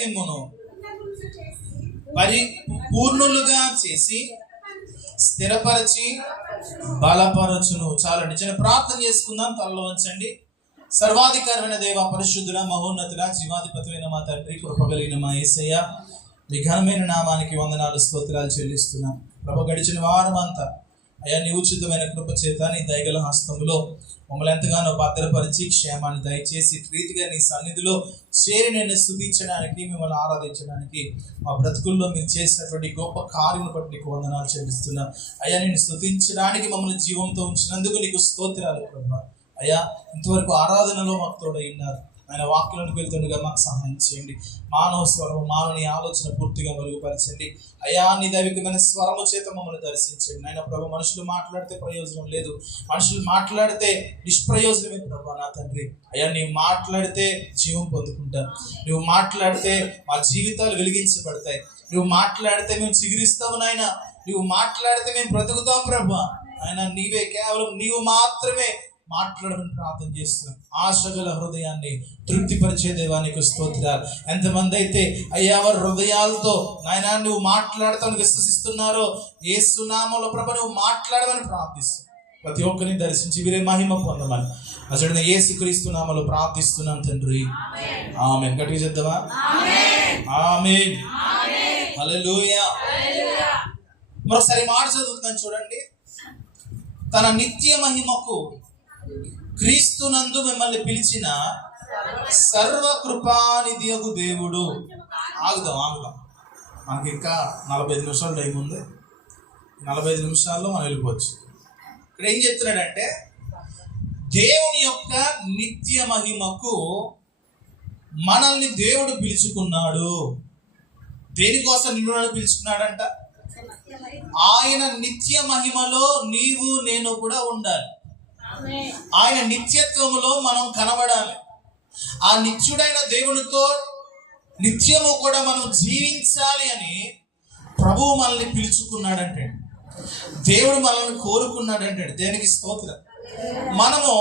మిమ్మును పూర్ణులుగా చేసి స్థిరపరచి బలపరచును. చాలండి, చిన్న ప్రార్థన చేసుకుందాం. తలలో వంచండి. సర్వాధికారమైన దేవ, పరిశుద్ధుల, మహోన్నతుల, జీవాధిపతులైన మా తండ్రి, కృపగలిగిన మా యేసయ్య, మీ ఘనమైన నామానికి వందనాలు, స్తోత్రాలు చెల్లిస్తున్నాం. ప్రభు, గడిచిన వారం అంతా అయ్యా నీ ఉచితమైన కృప చేత, నీ దయగల హస్తములో మమ్మల్ని ఎంతగానో భద్రపరిచి క్షేమాన్ని దయచేసి రీతిగా నీ సన్నిధిలో చేరి నేను స్తుతించడానికి, మిమ్మల్ని ఆరాధించడానికి, మా బ్రతుకుల్లో మీరు చేసినటువంటి గొప్ప కార్యం బట్టి నీకు వందనాలు చెల్లిస్తున్నాం. అయ్యా నేను స్తుతించడానికి మమ్మల్ని జీవంతో ఉంచినందుకు నీకు స్తోత్రాలు ప్రభు. అయ్యా ఇంతవరకు ఆరాధనలో మాకు తోడై ఉన్నారు. ఆయన వాక్యంలోకి వెళ్తుండగా మాకు సహాయం చేయండి. మానవ స్వరము, మానవుని ఆలోచన పూర్తిగా మెరుగుపరచండి. అయ్యా నీ దైవికమైన స్వరము చేత మమ్మల్ని దర్శించండి. ఆయన ప్రభు, మనుషులు మాట్లాడితే ప్రయోజనం లేదు, మనుషులు మాట్లాడితే నిష్ప్రయోజనమే ప్రభు నా తండ్రి. అయ్యా నీవు మాట్లాడితే జీవం పొందుకుంటాం, నువ్వు మాట్లాడితే మా జీవితాలు వెలిగించబడతాయి, నువ్వు మాట్లాడితే మేము చిగురిస్తాము నాయన, నువ్వు మాట్లాడితే మేము బ్రతుకుతాం ప్రభు. ఆయన నీవే, కేవలం నీవు మాత్రమే మాట్లాడమని ప్రార్థన చేస్తున్నాం. ఆశగల హృదయాన్ని తృప్తిపరిచే దేవానికి స్తోత్రాలు. ఎంతమంది అయితే అయ్యా వారి హృదయాలతో నాయన నువ్వు మాట్లాడతావు విశ్వసిస్తున్నారో, యేసు నామములో ప్రభు నువ్వు మాట్లాడమని ప్రార్థిస్తున్నాం. ప్రతి ఒక్కరిని దర్శించి వీరే మహిమ పొందమని అసలు యేసుక్రీస్తు నామములో ప్రార్థిస్తున్నాం తండ్రి, ఆమేన్. గట్టిగా చెప్తావా? ఆమేన్, హల్లెలూయా. మరొకసారి మాట చదువుతున్నాను చూడండి. తన నిత్య మహిమకు క్రీస్తునందు మిమ్మల్ని పిలిచిన సర్వకృపానిధియగు దేవుడు. ఆగుదాం. మనకి ఇంకా 45 నిమిషాలు టైం ఉంది. 45 నిమిషాల్లో మనం వెళ్ళిపోవచ్చు. ఇక్కడ ఏం చెప్తున్నాడంటే, దేవుని యొక్క నిత్య మహిమకు మనల్ని దేవుడు పిలుచుకున్నాడు. దేనికోసం నిన్ను పిలుచుకున్నాడంట? ఆయన నిత్య మహిమలో నీవు నేను కూడా ఉండాలి. ఆయన నిత్యత్వములో మనం కనబడాలి. ఆ నిత్యుడైన దేవునితో నిత్యము కూడా మనం జీవించాలి అని ప్రభువు మనల్ని పిలుచుకున్నాడంటే, దేవుడు మనల్ని కోరుకున్నాడంటే దేనికి స్తోత్రం. మనము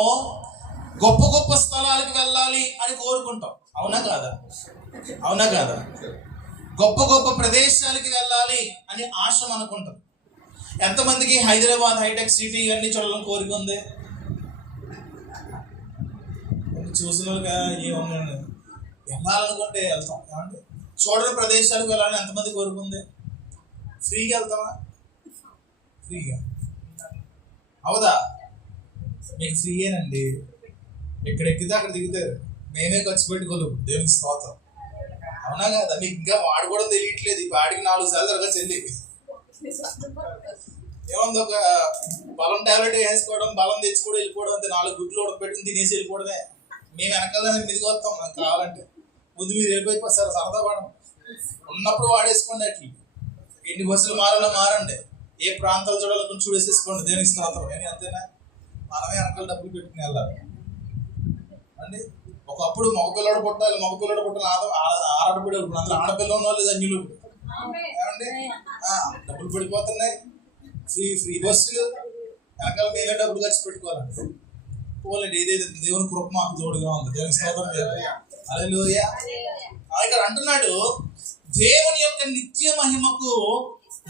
గొప్ప గొప్ప స్థలాలకు వెళ్ళాలి అని కోరుకుంటాం, అవునా కాదా? గొప్ప గొప్ప ప్రదేశాలకి వెళ్ళాలి అని ఆశ అనుకుంటాం. ఎంతమందికి హైదరాబాద్ హైటెక్ సిటీ అన్ని చూడాలని కోరిక ఉంది? చూసిన వాళ్ళుగా ఏమన్నా వెళ్ళాలనుకుంటే వెళ్తాం. ఏమంటే చూడని ప్రదేశాలకు వెళ్ళాలని ఎంతమంది కోరిక ఉంది? ఫ్రీగా వెళ్తామా? ఫ్రీగా అవదా? మీకు ఫ్రీయేనండి. ఇక్కడ ఎక్కితే అక్కడ దిగుతారు, మేమే ఖర్చు పెట్టుకోలేము. దేవునికి స్తోత్రం, అవునా కదా? మీకు ఇంకా వాడు కూడా తెలియట్లేదు. ఈ వాడికి 4 సార్లు జరగచ్చు వెళ్ళి. ఏముంది, ఒక బలం టాబ్లెట్ వేసుకోవడం, బలం తెచ్చుకోవడం, వెళ్ళిపోవడం, అంతే. 4 గుడ్లు ఉడకబెట్టుకుని తినేసి వెళ్ళిపోవడమే. మేము వెనకాల మీదకి వస్తాం, నాకు కావాలంటే. ముందు మీరు వెళ్ళిపోయి సరదా పడం. ఉన్నప్పుడు వాడేసుకోండి. అట్లా ఎన్ని బస్సులు మారాలో మారండి, ఏ ప్రాంతాలు చూడాలో కొంచెం చూడేసేసుకోండి. దేనికి స్తోత్రం. కానీ అంతేనా? మనమే వెనకాల డబ్బులు పెట్టుకుని వెళ్ళాలి అండి. ఒకప్పుడు మగపిల్లడు పుట్టాలి ఆడపిల్ల. ఇప్పుడు అందరూ ఆడపిల్ల ఉన్న వాళ్ళు అన్యులు ఏమండి. డబ్బులు పడిపోతున్నాయి. ఫ్రీ బస్సులు, వెనకాల మేమే డబ్బులు ఖర్చు పెట్టుకోవాలండి. పోలేండి, ఏదైతే దేవుని కృప మాకు తోడుగా ఉంది. దేవుని స్తోత్రం. హల్లెలూయా. ఇక్కడ అంటున్నాడు, దేవుని యొక్క నిత్య మహిమకు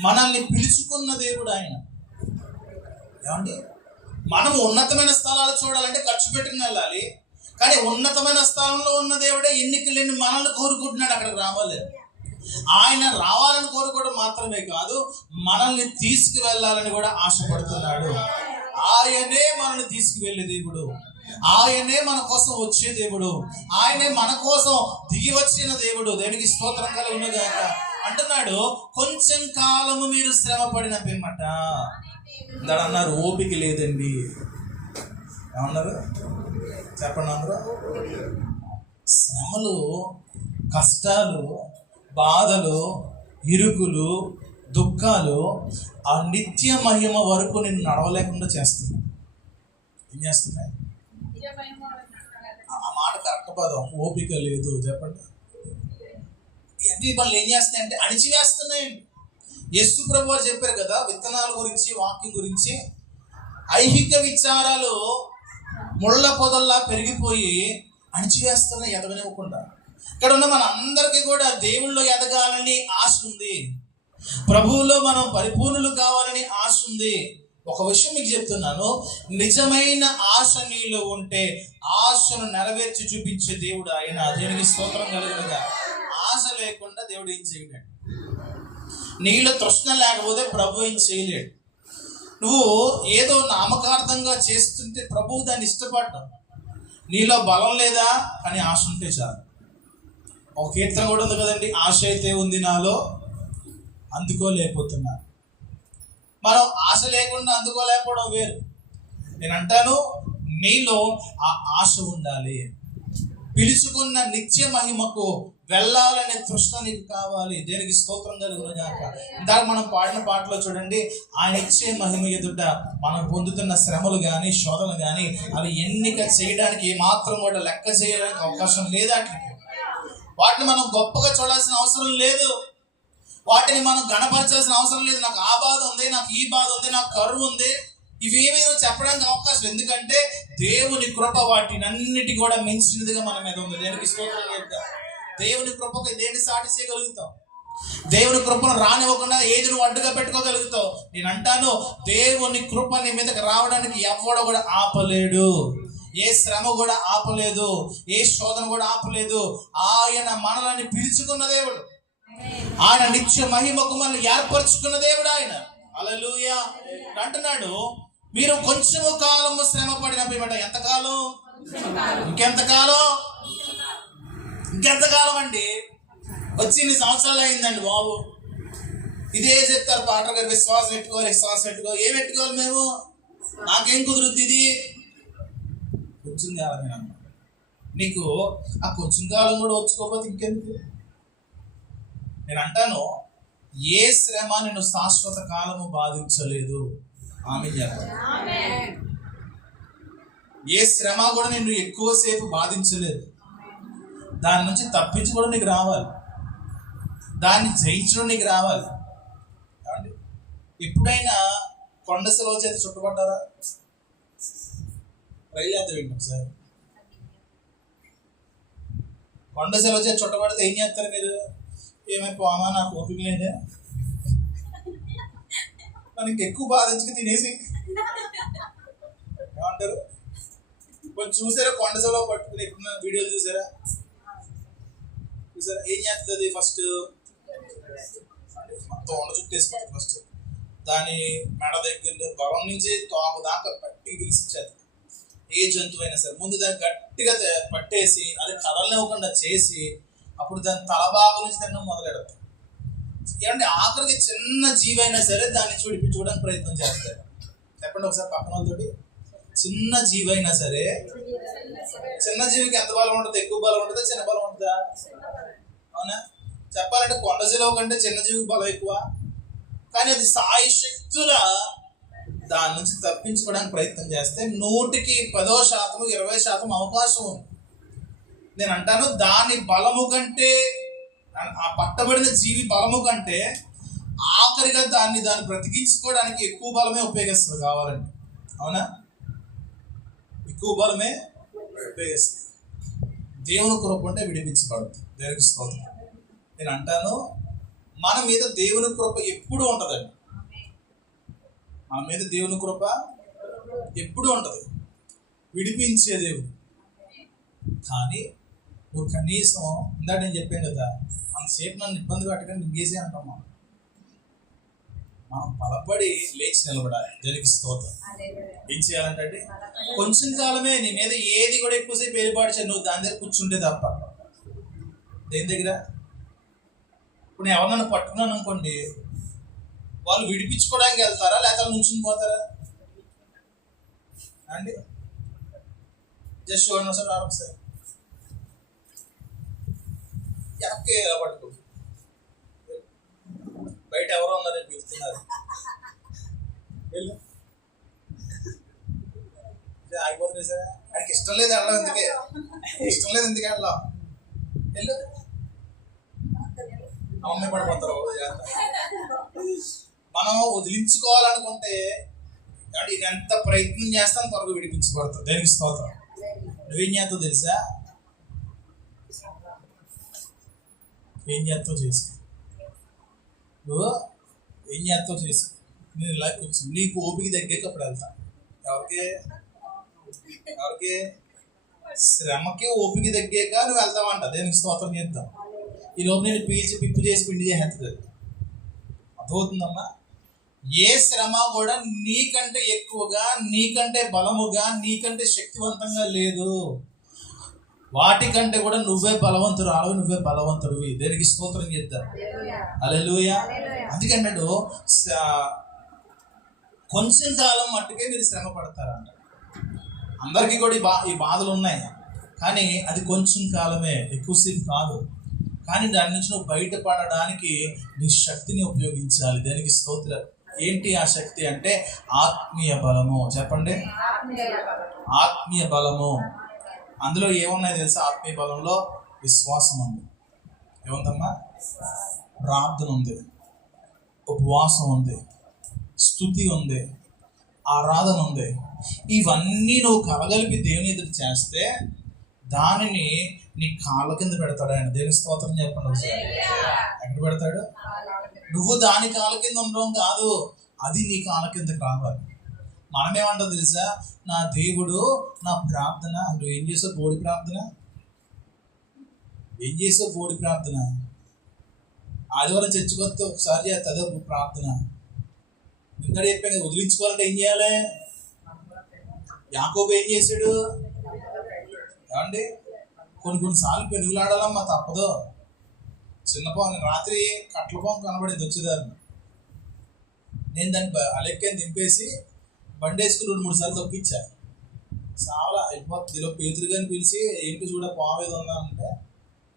మనల్ని పిలుచుకున్న దేవుడు ఆయన. ఏమండి, మనం ఉన్నతమైన స్థలాలు చూడాలంటే ఖర్చు పెట్టుకుని వెళ్ళాలి. కానీ ఉన్నతమైన స్థానంలో ఉన్న దేవుడే ఎన్నికలేని మనల్ని కోరుకుంటున్నాడు అక్కడికి రావాలి. ఆయన రావాలని కోరుకోవడం మాత్రమే కాదు, మనల్ని తీసుకువెళ్ళాలని కూడా ఆశపడుతున్నాడు. ఆయనే మనల్ని తీసుకువెళ్ళే దేవుడు, ఆయనే మన కోసం వచ్చే దేవుడు, ఆయనే మన కోసం దిగి వచ్చిన దేవుడు. దేవునికి స్తోత్రం కలుగునుగాక. అంటున్నాడు, కొంచెం కాలము మీరు శ్రమ పడిన పిమ్మట అన్నారు. ఓపిక లేదండి. ఏమన్నారు చెప్పండి అందరూ? శ్రమలు, కష్టాలు, బాధలు, ఇరుకులు, దుఃఖాలు ఆ నిత్య మహిమ వరకు నేను నడవలేకుండా చేస్తున్నాయి. ఏం చేస్తున్నాయి? ఆ మాట కరెక్ట్ పదం. ఓపిక లేదు. చెప్పండి. ఇవన్నీ వాళ్ళు ఏం చేస్తున్నాయి అంటే అణిచివేస్తున్నాయండి. యేసు ప్రభువు చెప్పారు కదా విత్తనాల గురించి, వాక్యం గురించి. ఐహిక విచారాలు ముళ్ళ పొదల్లా పెరిగిపోయి అణిచివేస్తున్నాయి, ఎదగనివ్వకుండా. ఇక్కడ ఉన్న మన అందరికీ కూడా దేవుళ్ళో ఎదగాలని ఆశ ఉంది. ప్రభువులో మనం పరిపూర్ణులు కావాలని ఆశ ఉంది. ఒక విషయం మీకు చెప్తున్నాను, నిజమైన ఆశ నీలో ఉంటే ఆశను నెరవేర్చి చూపించే దేవుడు ఆయన. దేవునికి స్తోత్రం కలుగునుగా. ఆశ లేకుండా దేవుడు ఏం చేయలేడు. నీలో తృష్ణ లేకపోతే ప్రభు ఏం చేయలేడు. నువ్వు ఏదో నామకార్థంగా చేస్తుంటే ప్రభువు దాన్ని ఇష్టపడ్డావు. నీలో బలం లేదా కానీ ఆశ ఉంటే చాలు. ఒక కీర్తన కూడా ఉంది కదండి, ఆశ అయితే ఉంది నాలో అందుకోలేకపోతున్నాను. మనం ఆశ లేకుండా అందుకోలేకపోవడం వేరు. నేను అంటాను, నీలో ఆ ఆశ ఉండాలి. పిలుచుకున్న నిత్య మహిమకు వెళ్ళాలనే తృష్ణ నీకు కావాలి. దేనికి స్తోత్రం కలుగునుగాక. ఇందాక మనం పాడిన పాటలో చూడండి, ఆ నిత్య మహిమ ఎదుట మనం పొందుతున్న శ్రమలు కానీ శోధనలు కానీ అవి ఎన్నిక చేయడానికి మాత్రం కూడా లెక్క చేయడానికి అవకాశం లేదు. వాటిని మనం గొప్పగా చూడాల్సిన అవసరం లేదు. వాటిని మనం గణపరచాల్సిన అవసరం లేదు. నాకు ఆ బాధ ఉంది, నాకు ఈ బాధ ఉంది, నాకు కరువు ఉంది, ఇవేమీ చెప్పడానికి అవకాశం. ఎందుకంటే దేవుని కృప వాటిని అన్నిటి కూడా మించినదిగా మన మీద ఉంది. దేనికి స్తోత్రం చేద్దాం. దేవుని కృపకు దేని సాటి చేయగలుగుతాం? దేవుని కృపను రానివ్వకుండా ఏది నువ్వు అడ్డుగా పెట్టుకోగలుగుతావు? నేను అంటాను, దేవుని కృప నీ మీదకి రావడానికి ఎవడో కూడా ఆపలేడు. ఏ శ్రమ కూడా ఆపలేదు, ఏ శోధన కూడా ఆపలేదు. ఆయన మనల్ని పిలుచుకున్న దేవుడు, ఆయన నిత్య మహిమకు మనల్ని ఏర్పరచుకున్న దేవుడు ఆయన. హల్లెలూయా అంటున్నాడు, మీరు కొంచెము కాలము శ్రమ పడినప్పుడు ఎంతకాలం? ఇంకెంతకాలం? ఇంకెంతకాలం అండి? వచ్చి ఇన్ని సంవత్సరాలు అయిందండి బాబు. ఇదే చెప్తారు పాటలు గారు, విశ్వాసం పెట్టుకోవాలి, విశ్వాసం పెట్టుకో. ఏం పెట్టుకోవాలి మేము? నాకేం కుదురుద్ది ఇది? కొంచెం కాలమేనా? నీకు ఆ కొంచెం కాలం కూడా వచ్చుకోకపోతే ఇంకెందుకు? నేను అంటాను, ఏ శ్రమ నిన్ను శాశ్వత కాలము బాధించలేదు. ఆమేన్ చెప్పండి. ఏ శ్రమ కూడా నిన్ను ఎక్కువసేపు బాధించలేదు. దాని నుంచి తప్పించుకోవడం నీకు రావాలి, దాన్ని జయించడం నీకు రావాలి. ఎప్పుడైనా కొండ సెలవు చేతి చుట్టుపడ్డారా? రైలు ఎంత వింటాం సార్. కొండ సెలవు చేతి చుట్టపడితే ఏం చేస్తారు మీరు? ఏమైపోమా, నాకు ఓపిక లేదా, మనకి ఎక్కువ బాధించుకు తినేసి ఏమంటారు? కొంచెం చూసారా కొండ సెలవు పట్టుకుని? ఎప్పుడన్నా వీడియోలు చూసారా? ఏం చేస్తుంది? ఫస్ట్ మొత్తం వండ చుట్టేసుకోండి. ఫస్ట్ దాని మెడ దగ్గర బలం నుంచి తోక దాకా పట్టి పిలిచించేది. ఏ జంతువు అయినా సరే ముందు దాన్ని గట్టిగా పట్టేసి అది కదలనివ్వకుండా చేసి అప్పుడు దాని తలభాగం నుంచి తినడం మొదలెడతాం. ఏమంటే ఆఖరికి చిన్న జీవి అయినా సరే దాన్ని చూడిపించుకోవడానికి ప్రయత్నం చేస్తారు. చెప్పండి ఒకసారి పక్కన వాళ్ళతోటి. చిన్న జీవి అయినా సరే, చిన్న జీవికి ఎంత బలం ఉంటుంది? ఎక్కువ బలం ఉంటుందా, చిన్న బలం ఉంటుందా? అవునా? చెప్పాలంటే కొండ సెలవు కంటే చిన్న జీవికి బలం ఎక్కువ. కానీ అది సాయి శక్తుల దాని నుంచి తప్పించుకోవడానికి ప్రయత్నం చేస్తే 100కి 10%, 20% అవకాశం ఉంది. నేను అంటాను, దాని బలము కంటే, ఆ పట్టబడిన జీవి బలము కంటే ఆఖరిగా దాన్ని బ్రతికించుకోవడానికి ఎక్కువ బలమే ఉపయోగిస్తుంది కావాలంటే. అవునా? ఎక్కువ బలమే ఉపయోగిస్తుంది. దేవుని కృప ఉంటే విడిపించబడుతుంది. దేవునికి స్తోత్రం. నేను అంటాను, మన మీద దేవుని కృప ఎప్పుడు ఉంటుందండి. మన మీద దేవుని కృప ఎప్పుడు ఉంటుంది, విడిపించే దేవుడు. కానీ నువ్వు కనీసం ఇందాక నేను చెప్పాను కదా, అంతసేపు నన్ను ఇబ్బంది పెట్టకుండా ఇంకేసే అంటాం. మనం బలపడి లేచి నిలబడాలి. దేవునికి స్తోత్రం. ఏం చేయాలంటే కొంచెం కాలమే నీ మీద ఏది కూడా ఎక్కువసేపు ఏర్పాటు చేయాలి. నువ్వు దాని దగ్గర కూర్చుంటే తప్ప. దేని దగ్గర? ఇప్పుడు నేను ఎవరినైనా పట్టుకున్నాను అనుకోండి, వాళ్ళు విడిపించుకోవడానికి వెళ్తారా లేక నుంచుని పోతారా అండి? జస్ట్ చూడండి సార్, ఒకసారి వెనక్కి ఎలా పట్టుకో. బయట ఎవరో ఉన్నారని పిలుస్తున్నారు, ఆగిపోతుంది సార్. ఆయనకి ఇష్టం లేదు వెళ్ళడం. ఎందుకే ఇష్టం లేదు? ఎందుకు వెళ్ళాం? వెళ్ళు. అమ్మాయి పడిపోతారు. మనం వదిలించుకోవాలనుకుంటే ఇది ఎంత ప్రయత్నం చేస్తాను త్వరగా విడిపించబడతాం. దేనికి స్తోత్రం. నువ్వేం చేస్తావు తెలుసా? ఏం చేస్తావు చేసి, నువ్వు ఏం చేస్తావు చేసి, నేను ఇలా కూర్చుని నీకు ఓపిక తగ్గాక అప్పుడు వెళ్తా. ఎవరికి ఎవరికి శ్రమకి ఓపిక తగ్గాక నువ్వు వెళ్తావంట. దేనికి స్తోత్రం చేద్దాం. ఈ లోపు నేను పీల్చి పిప్పు చేసి పిండి చేస్తుంది. అర్థమవుతుందమ్మా? ఏ శ్రమ కూడా నీకంటే ఎక్కువగా, నీకంటే బలముగా, నీకంటే శక్తివంతంగా లేదు. వాటికంటే కూడా నువ్వే బలవంతురాలు, నువ్వే బలవంతుడివి. దేనికి స్తోత్రం చేద్దాం. హల్లెలూయా. అందుకన్నాడు కొంచెం కాలం మట్టుకే మీరు శ్రమ పడతారంట. అందరికీ కూడా ఈ బాధలు ఉన్నాయి, కానీ అది కొంచెం కాలమే, ఎక్కువసేపు కాదు. కానీ దాని నుంచి నువ్వు బయటపడడానికి నీ శక్తిని ఉపయోగించాలి. దానికి స్తోత్రం. ఏంటి ఆ శక్తి అంటే ఆత్మీయ బలము. చెప్పండి, ఆత్మీయ బలము. అందులో ఏమున్నాయి తెలుసా? ఆత్మీయ బలంలో విశ్వాసం ఉంది. ఏముందమ్మా? ప్రార్థన ఉంది, ఉపవాసం ఉంది, స్తుతి ఉంది, ఆరాధన ఉంది. ఇవన్నీ నువ్వు కలగలిపి దేవుని ఎదురు చేస్తే దానిని నీ కాళ్ళ కింద పెడతాడు ఆయన. దేవుని స్తోత్రం చెప్పండి. ఎక్కడ పెడతాడు? నువ్వు దాని కాళ్ళ కింద ఉండడం కాదు, అది నీ కాళ్ళ కిందకి రావాలి. మనమేమంటాం తెలుసా? నా దేవుడు నా ప్రార్థన. నువ్వు ఏం చేసావు? బోడి ప్రార్థన. ఏం చేసావు? బోడి ప్రార్థన. ఆదివారం చర్చకొస్తే ఒకసారి చేస్తే ప్రార్థన. ఇంకా చెప్పాను, వదిలించుకోవాలంటే ఏం చేయాలి? యాకోబు ఏం చేశాడు? ఏమండి, కొన్నిసార్లు పెనుగులాడాలమ్మా, తప్పదు. చిన్నపాము రాత్రి కట్ల పాము కనబడింది వచ్చేదాన్ని. నేను దాన్ని అలెక్కని దింపేసి బండి వేసుకుని 2-3 సార్లు తప్పించా. చాలా వెళ్ళిపోతుంది. ఇలా పేతురు గారిని పిలిచి ఏంటి చూడ పాము ఏదో ఉందా అంటే,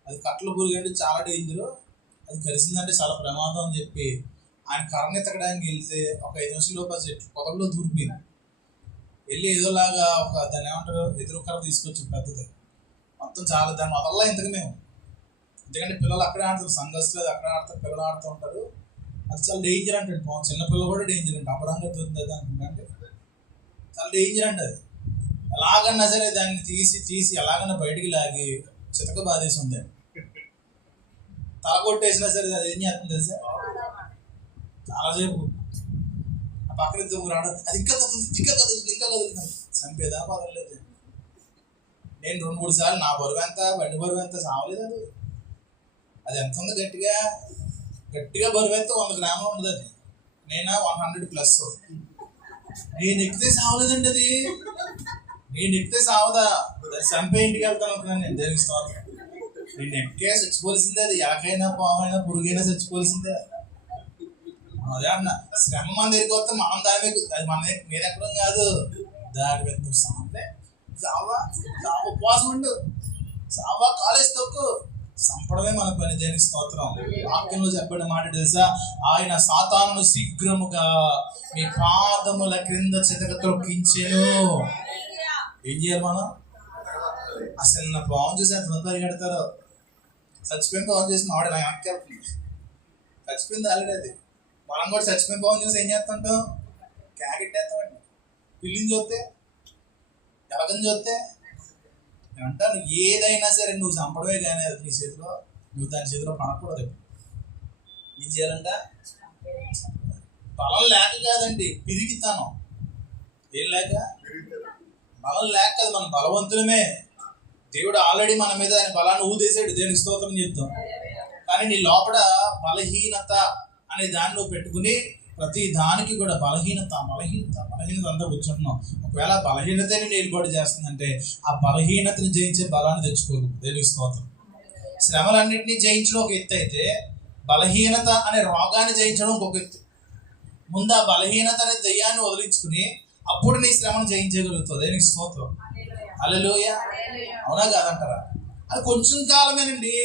అది కట్ల పురుగు అంటే చాలా డేంజరు, అది కలిసిందంటే చాలా ప్రమాదం అని చెప్పి ఆయన కర్రని ఎత్తకడానికి వెళ్తే ఒక 5 నిమిషాల లోపు చెట్టు పొదల్లో దూరిపోయింది. వెళ్ళి ఏదోలాగా ఒక దాన్ని ఏమంటారు, ఎదురు కర్ర తీసుకొచ్చి పెద్దది మొత్తం చాలా దాన్ని వదల్లా ఇంతకు మేము. ఎందుకంటే పిల్లలు అక్కడే ఆడతారు, సంఘస్థులు అది అక్కడే ఆడతారు, పిల్లలు ఆడుతూ ఉంటారు. అది చాలా డేంజర్ అంటే పాము. చిన్నపిల్లలు కూడా డేంజర్ అంటే అపరంగా దొరుకుతుంది అనుకుంటే చాలా డేంజర్ అంటే అది. ఎలాగన్నా సరే దాన్ని తీసి ఎలాగన్నా బయటికి లాగి చితక బాధేసి ఉంది. తల కొట్టేసినా సరే అది ఏం చేస్తుంది తెలుసా? చాలాసేపు ఆ పక్కన రావడం, అది ఇంకా కదులుతుంది చంపేదా పదలేదు. నేను 2-3 సార్లు నా బరువు ఎంత, బండి బరువు ఎంత సావలేదు. అది ఎంత ఉంది? గట్టిగా బరువు ఎంత 100 గ్రాములు ఉండదు. అది నేను 100+. నేను ఎక్కితే సావలేదండి. అది నేను ఎక్కితే సావదా? చంపే ఇంటికి వెళ్తాను అనుకున్నాను నేను. దేనికి స్తోత్రం. నేను ఎక్కే చచ్చిపోవలసిందే. అది ఎలాకైనా పామైనా పురుగైనా చచ్చిపోవలసిందే. అదే అన్న, శ్రమ మన దగ్గరికి వస్తే మనం దాని మీద, అది మన మీద ఎక్కడం కాదు, దాని మీద నువ్వు సావా ఉపవాసం ఉండు, సావా కాలేజ్ తొక్కు, సంపడమే మన పని. దేనికి స్తోత్రం. వాక్యంలో చెప్పిన మాట తెలుసా? ఆయన సాతానును శీఘ్రముగా మీ పాదముల క్రింద చితక త్రొక్కించెను. ఏం చేయాలి మనం? అసలు నా పాము చూసి ఎంతమంది పరిగెడతారో. చచ్చిపోయిన పాము చేసిన ఆవిడ నాకు వెనక్కి చచ్చిపోయింది ఆల్రెడీ. అది మనం కూడా చచ్చిపోయిన పాము చూసి ఏం చేస్తుంటాం? క్యాకెట్టేస్తామండి. పిల్లిని చూస్తే, ఎలకని చూస్తే ఏమంటాను, ఏదైనా సరే నువ్వు చంపడమే కానీ అది నీ చేతిలో, నువ్వు దాని చేతిలో పడకూడదు. ఏం చేయాలంట? బలం లేక కాదండి, పిరిగితనం. ఏం లేక? బలం లేక కాదు, మనం బలవంతులమే. దేవుడు ఆల్రెడీ మన మీద ఆయన బలాన్ని ఊదేశాడు. దేనికి స్తోత్రం చెప్తాం. కానీ నీ లోపల బలహీనత అనే దాన్ని నువ్వు పెట్టుకుని ప్రతి దానికి కూడా బలహీనత అంతా కూర్చుంటున్నావు. ఒకవేళ బలహీనతని ఏర్పాటు చేస్తుందంటే ఆ బలహీనతని జయించే బలాన్ని తెచ్చుకోదు. దేనికి స్తోత్రం. శ్రమలన్నింటినీ జయించడం ఒక ఎత్తు అయితే, బలహీనత అనే రోగాన్ని జయించడం ఇంకొక ఎత్తు. ముందు ఆ బలహీనత అనే దయ్యాన్ని వదిలించుకుని అప్పుడు నీ శ్రమను జయించగలుగుతావు. దేనికి స్తోత్రం. హల్లెలూయా. అవునా కాదంటారా? అది కొంచెం కాలమేనండి.